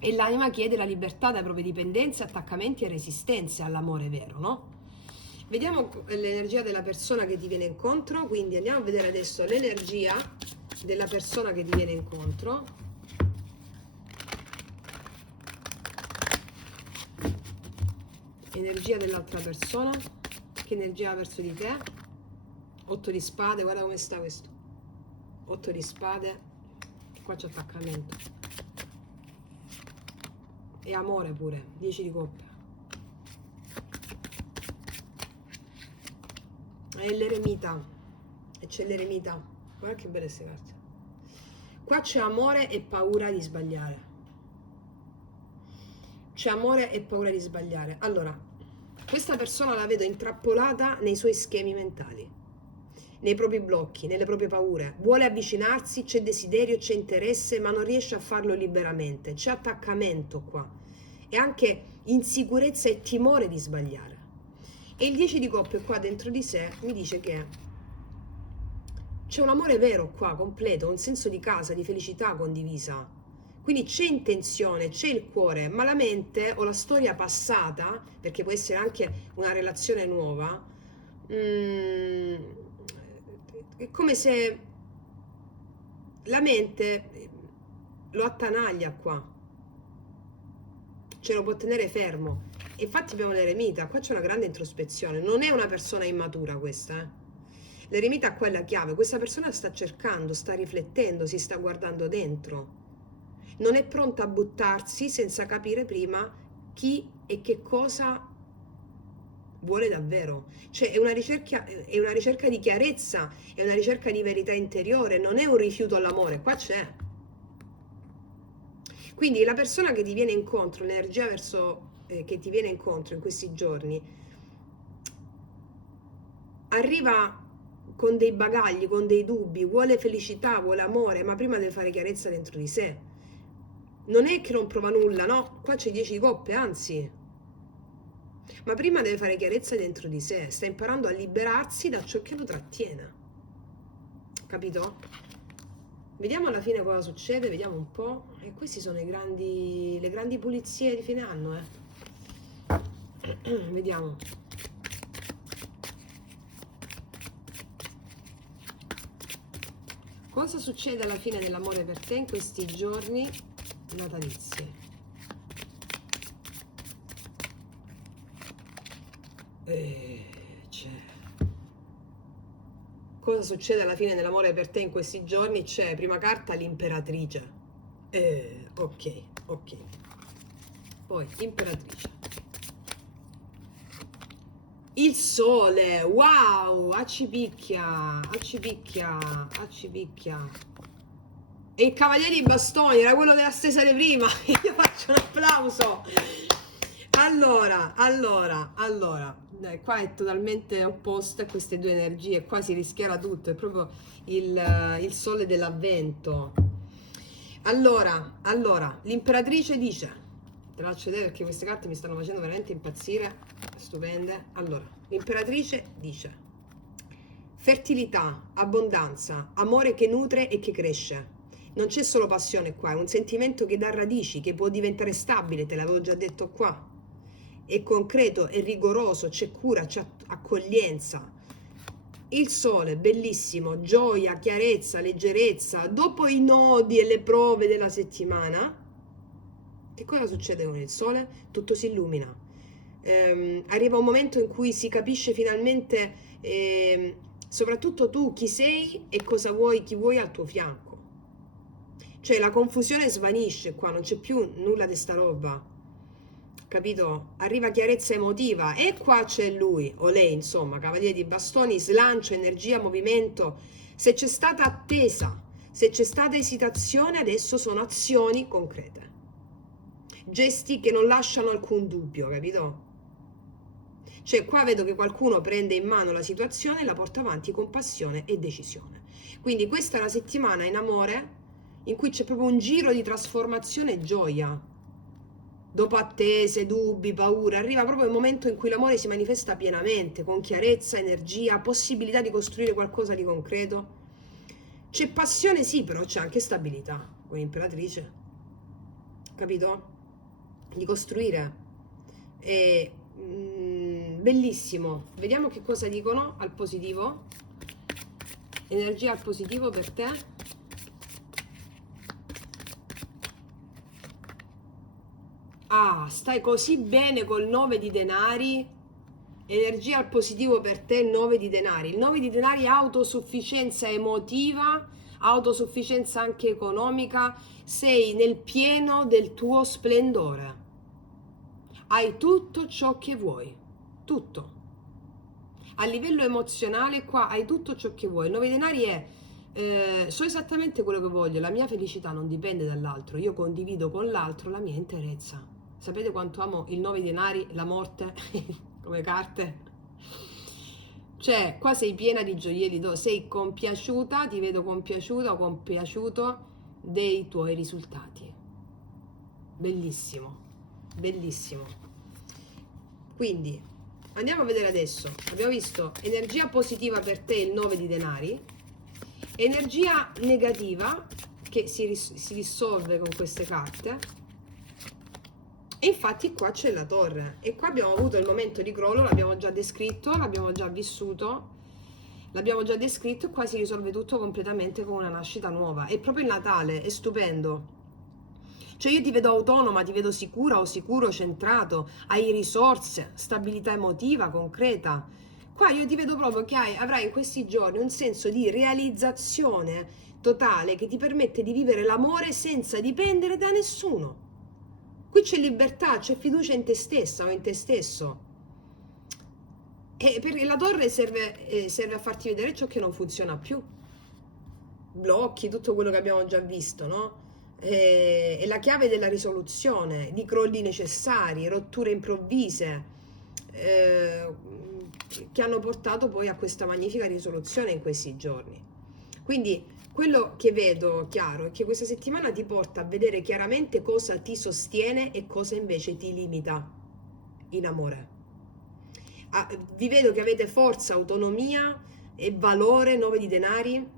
E l'anima chiede la libertà dai proprie dipendenze, attaccamenti e resistenze all'amore vero, no? Vediamo l'energia della persona che ti viene incontro, quindi andiamo a vedere adesso l'energia della persona che ti viene incontro. Energia dell'altra persona, che energia ha verso di te? 8 di spade, guarda come sta questo. 8 di spade, qua c'è attaccamento. E amore pure, 10 di coppe. E l'eremita. E c'è l'eremita. Guarda che belle queste carte. Qua c'è amore e paura di sbagliare. C'è amore e paura di sbagliare. Allora, questa persona la vedo intrappolata nei suoi schemi mentali, nei propri blocchi, nelle proprie paure. Vuole avvicinarsi, c'è desiderio, c'è interesse, ma non riesce a farlo liberamente. C'è attaccamento qua. E anche insicurezza e timore di sbagliare. E il 10 di coppe qua dentro di sé mi dice che c'è un amore vero qua, completo, un senso di casa, di felicità condivisa. Quindi c'è intenzione, c'è il cuore, ma la mente o la storia passata, perché può essere anche una relazione nuova, è come se la mente lo attanaglia qua, ce lo può tenere fermo. E infatti abbiamo l'eremita, qua c'è una grande introspezione, non è una persona immatura questa, L'eremita qua è la chiave, questa persona sta cercando, sta riflettendo, si sta guardando dentro. Non è pronta a buttarsi senza capire prima chi e che cosa vuole davvero. Cioè è una ricerca di chiarezza, è una ricerca di verità interiore, non è un rifiuto all'amore, qua c'è. Quindi la persona che ti viene incontro, l'energia che ti viene incontro in questi giorni, arriva con dei bagagli, con dei dubbi, vuole felicità, vuole amore, ma prima deve fare chiarezza dentro di sé. Non è che non prova nulla, no, qua c'è 10 di coppe, anzi, ma prima deve fare chiarezza dentro di sé, sta imparando a liberarsi da ciò che lo trattiene, capito? Vediamo alla fine cosa succede, vediamo un po', e questi sono le grandi pulizie di fine anno, vediamo. Cosa succede alla fine dell'amore per te in questi giorni natalizi? Cosa succede alla fine dell'amore per te in questi giorni? C'è, prima carta, l'imperatrice. Ok. Poi, imperatrice. Il sole, wow, accipicchia. E il cavaliere di bastoni, era quello della stesa di prima. Io faccio un applauso. Allora, qua è totalmente opposto a queste due energie, qua si rischierà tutto, è proprio il sole dell'avvento. Allora, l'imperatrice dice, te la faccio vedere perché queste carte mi stanno facendo veramente impazzire, stupende. Allora, l'imperatrice dice, fertilità, abbondanza, amore che nutre e che cresce. Non c'è solo passione qua, è un sentimento che dà radici, che può diventare stabile, te l'avevo già detto qua. È concreto, è rigoroso, c'è cura, c'è accoglienza. Il sole, bellissimo, gioia, chiarezza, leggerezza. Dopo i nodi e le prove della settimana, che cosa succede con il sole? Tutto si illumina. Arriva un momento in cui si capisce finalmente, soprattutto tu, chi sei e cosa vuoi, chi vuoi al tuo fianco. Cioè la confusione svanisce qua, non c'è più nulla di sta roba. Capito? Arriva chiarezza emotiva e qua c'è lui o lei, insomma, cavaliere di bastoni, slancio, energia, movimento. Se c'è stata attesa, se c'è stata esitazione, adesso sono azioni concrete. Gesti che non lasciano alcun dubbio, capito? Cioè qua vedo che qualcuno prende in mano la situazione e la porta avanti con passione e decisione. Quindi questa è una settimana in amore in cui c'è proprio un giro di trasformazione e gioia. Dopo attese, dubbi, paure, arriva proprio il momento in cui l'amore si manifesta pienamente, con chiarezza, energia, possibilità di costruire qualcosa di concreto. C'è passione, sì, però c'è anche stabilità con l'imperatrice. Capito? Di costruire. E, bellissimo. Vediamo che cosa dicono al positivo. Energia al positivo per te. Ah, stai così bene col 9 di denari. Energia al positivo per te, il 9 di denari. Il 9 di denari è autosufficienza emotiva, autosufficienza anche economica. Sei nel pieno del tuo splendore. Hai tutto ciò che vuoi. Tutto. A livello emozionale qua hai tutto ciò che vuoi. Il 9 di denari è so esattamente quello che voglio, la mia felicità non dipende dall'altro, io condivido con l'altro la mia interezza. Sapete quanto amo il 9 di denari, la morte come carte? Cioè, qua sei piena di gioielli, sei compiaciuta, ti vedo compiaciuta o compiaciuto dei tuoi risultati. Bellissimo, bellissimo. Quindi, andiamo a vedere adesso. Abbiamo visto energia positiva per te, il 9 di denari. Energia negativa che si risolve con queste carte. E infatti qua c'è la torre e qua abbiamo avuto il momento di crollo, l'abbiamo già descritto, l'abbiamo già vissuto, l'abbiamo già descritto e qua si risolve tutto completamente con una nascita nuova. È proprio il Natale, è stupendo. Cioè io ti vedo autonoma, ti vedo sicura o sicuro, centrato, hai risorse, stabilità emotiva, concreta. Qua io ti vedo proprio che avrai in questi giorni un senso di realizzazione totale che ti permette di vivere l'amore senza dipendere da nessuno. Qui c'è libertà, c'è fiducia in te stessa o in te stesso. E perché la torre serve a farti vedere ciò che non funziona più. Blocchi, tutto quello che abbiamo già visto, no? È la chiave della risoluzione, di crolli necessari, rotture improvvise, che hanno portato poi a questa magnifica risoluzione in questi giorni. Quindi quello che vedo chiaro è che questa settimana ti porta a vedere chiaramente cosa ti sostiene e cosa invece ti limita in amore. Vi vedo che avete forza, autonomia e valore, 9 di denari,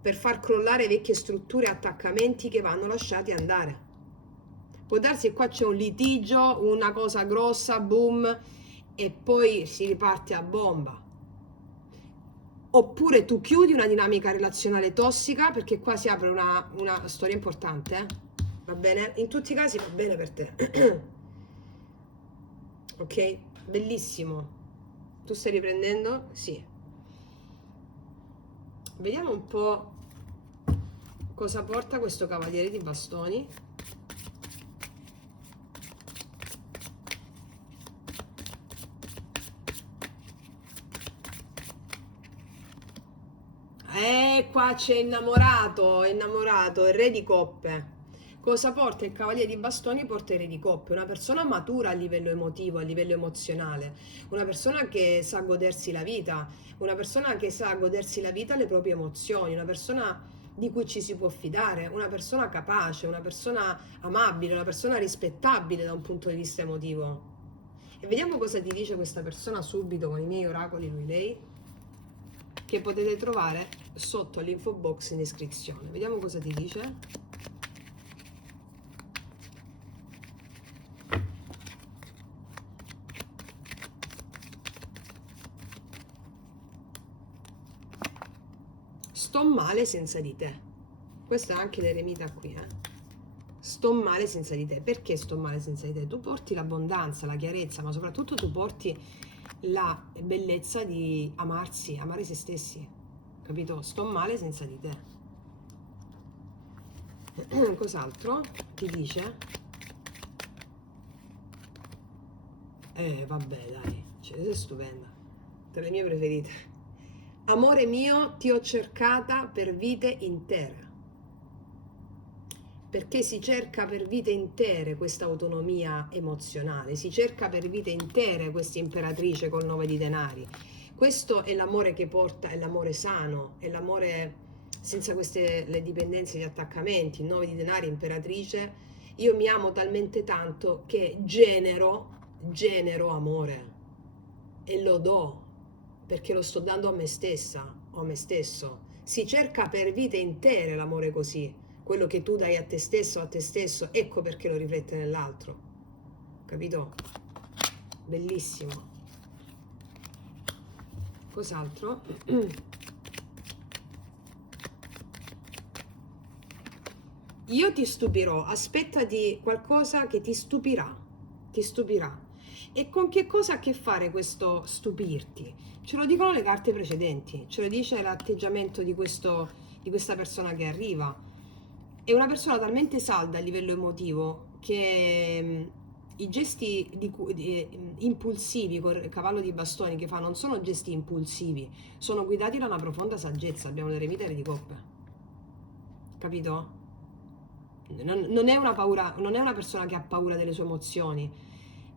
per far crollare vecchie strutture e attaccamenti che vanno lasciati andare. Può darsi che qua c'è un litigio, una cosa grossa, boom, e poi si riparte a bomba. Oppure tu chiudi una dinamica relazionale tossica, perché qua si apre una storia importante, va bene? In tutti i casi va bene per te. Ok? Bellissimo. Tu stai riprendendo? Sì. Vediamo un po' cosa porta questo cavaliere di bastoni. Qua c'è innamorato, il re di coppe. Cosa porta il cavaliere di bastoni? Porta il re di coppe, una persona matura a livello emotivo, a livello emozionale, una persona che sa godersi la vita, una persona che sa godersi la vita, le proprie emozioni, una persona di cui ci si può fidare, una persona capace, una persona amabile, una persona rispettabile da un punto di vista emotivo. E vediamo cosa ti dice questa persona subito con i miei oracoli, lui, lei, che potete trovare sotto all'info box in descrizione. Vediamo cosa ti dice. sto male senza di te. Questo è anche l'eremita qui, sto male senza di te. Perché sto male senza di te? Tu porti l'abbondanza, la chiarezza, ma soprattutto tu porti la bellezza di amarsi, amare se stessi, capito? Sto male senza di te. Cos'altro ti dice? Vabbè, dai, cioè, sei stupenda, tra le mie preferite. Amore mio, ti ho cercata per vite intere. Perché si cerca per vite intere questa autonomia emozionale, si cerca per vite intere questa imperatrice col 9 di denari. Questo è l'amore che porta, è l'amore sano, è l'amore senza queste le dipendenze, gli attaccamenti. Il 9 di denari, imperatrice. Io mi amo talmente tanto che genero amore e lo do perché lo sto dando a me stessa o a me stesso. Si cerca per vite intere l'amore così. Quello che tu dai a te stesso, ecco perché lo riflette nell'altro. Capito? Bellissimo. Cos'altro? Io ti stupirò, aspettati qualcosa che ti stupirà, ti stupirà. E con che cosa ha a che fare questo stupirti? Ce lo dicono le carte precedenti, ce lo dice l'atteggiamento di questa persona che arriva. È una persona talmente salda a livello emotivo che i gesti impulsivi con il cavallo di bastoni che fa non sono gesti impulsivi, sono guidati da una profonda saggezza. Abbiamo l'eremita di coppe, capito? Non è una paura, non è una persona che ha paura delle sue emozioni,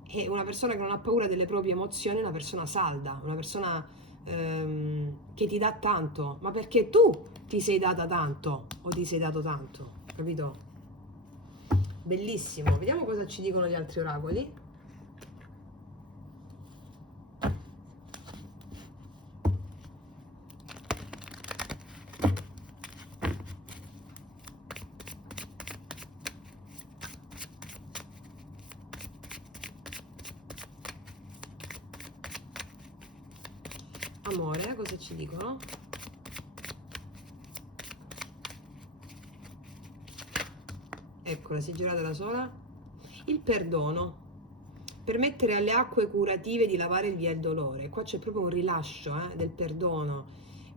è una persona che non ha paura delle proprie emozioni, è una persona salda, una persona che ti dà tanto, ma perché tu ti sei data tanto o ti sei dato tanto, capito? Bellissimo. Vediamo cosa ci dicono gli altri oracoli. Amore, cosa ci dicono? Eccola, si è girata da sola. Il perdono. Permettere alle acque curative di lavare via il dolore. Qua c'è proprio un rilascio del perdono.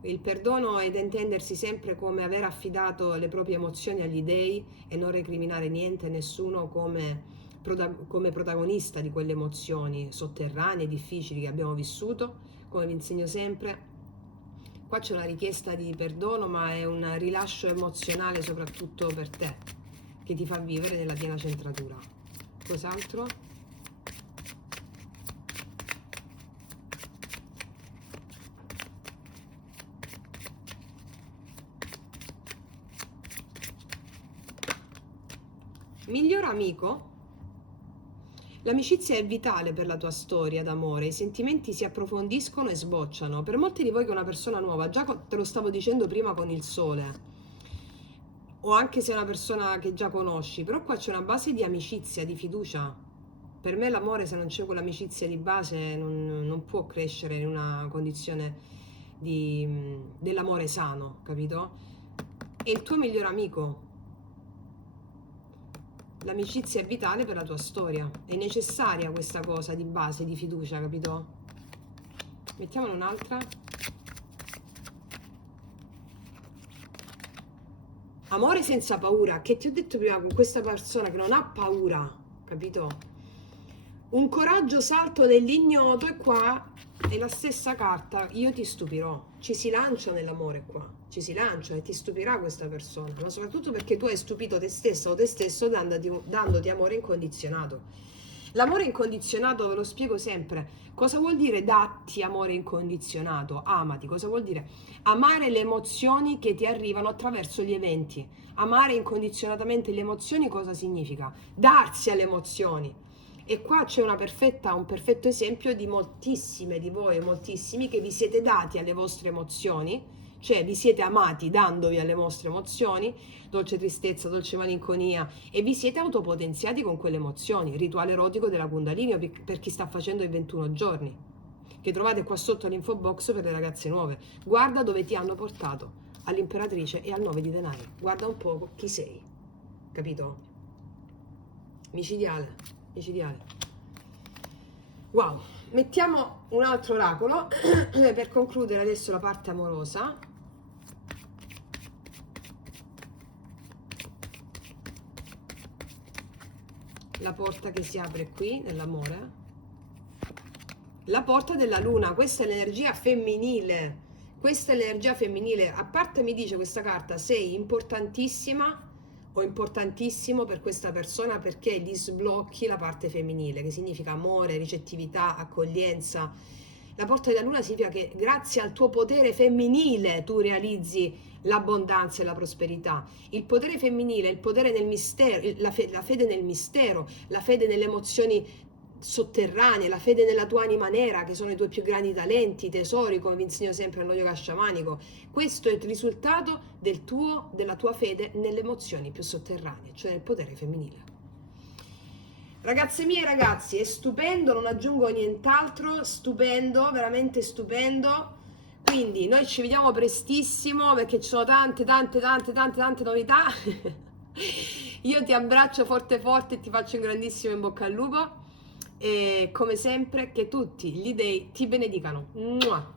Il perdono è da intendersi sempre come aver affidato le proprie emozioni agli dei e non recriminare niente e nessuno come protagonista di quelle emozioni sotterranee, difficili che abbiamo vissuto. Come vi insegno sempre, qua c'è una richiesta di perdono, ma è un rilascio emozionale soprattutto per te, che ti fa vivere nella piena centratura. Cos'altro? Miglior amico? L'amicizia è vitale per la tua storia d'amore, i sentimenti si approfondiscono e sbocciano. Per molti di voi che è una persona nuova, già te lo stavo dicendo prima con il sole, o anche se è una persona che già conosci, però qua c'è una base di amicizia, di fiducia. Per me l'amore, se non c'è quell'amicizia di base, non può crescere in una condizione dell'amore sano, capito? È il tuo miglior amico. L'amicizia è vitale per la tua storia, è necessaria questa cosa di base, di fiducia, capito? Mettiamone un'altra. Amore senza paura, che ti ho detto prima, con questa persona che non ha paura, capito? Un coraggio salto nell'ignoto, e qua è la stessa carta, io ti stupirò. Ci si lancia nell'amore qua, ci si lancia e ti stupirà questa persona, ma soprattutto perché tu hai stupito te stessa o te stesso dandoti amore incondizionato. L'amore incondizionato, ve lo spiego sempre, cosa vuol dire datti amore incondizionato? Amati, cosa vuol dire? Amare le emozioni che ti arrivano attraverso gli eventi. Amare incondizionatamente le emozioni cosa significa? Darsi alle emozioni. E qua c'è un perfetto esempio di moltissime di voi, moltissimi, che vi siete dati alle vostre emozioni, cioè vi siete amati dandovi alle vostre emozioni, dolce tristezza, dolce malinconia, e vi siete autopotenziati con quelle emozioni. Rituale erotico della Kundalini per chi sta facendo i 21 giorni, che trovate qua sotto all'info box per le ragazze nuove. Guarda dove ti hanno portato. all'imperatrice e al 9 di denari. Guarda un po' chi sei, capito? Micidiale, micidiale. Wow, mettiamo un altro oracolo per concludere adesso la parte amorosa. La porta che si apre qui nell'amore, la porta della luna, questa è l'energia femminile, questa è l'energia femminile. A parte mi dice questa carta, sei importantissima o importantissimo per questa persona perché gli sblocchi la parte femminile, che significa amore, ricettività, accoglienza. La porta della luna significa che grazie al tuo potere femminile tu realizzi l'abbondanza e la prosperità. Il potere femminile, il potere nel mistero, la fede nel mistero, la fede nelle emozioni sotterranee, la fede nella tua anima nera, che sono i tuoi più grandi talenti, tesori, come vi insegno sempre nello yoga sciamanico. Questo è il risultato della tua fede nelle emozioni più sotterranee, cioè nel potere femminile. Ragazze mie e ragazzi, è stupendo, non aggiungo nient'altro, stupendo, veramente stupendo. Quindi noi ci vediamo prestissimo perché ci sono tante novità. Io ti abbraccio forte forte e ti faccio un grandissimo in bocca al lupo. E come sempre che tutti gli dei ti benedicano. Mua!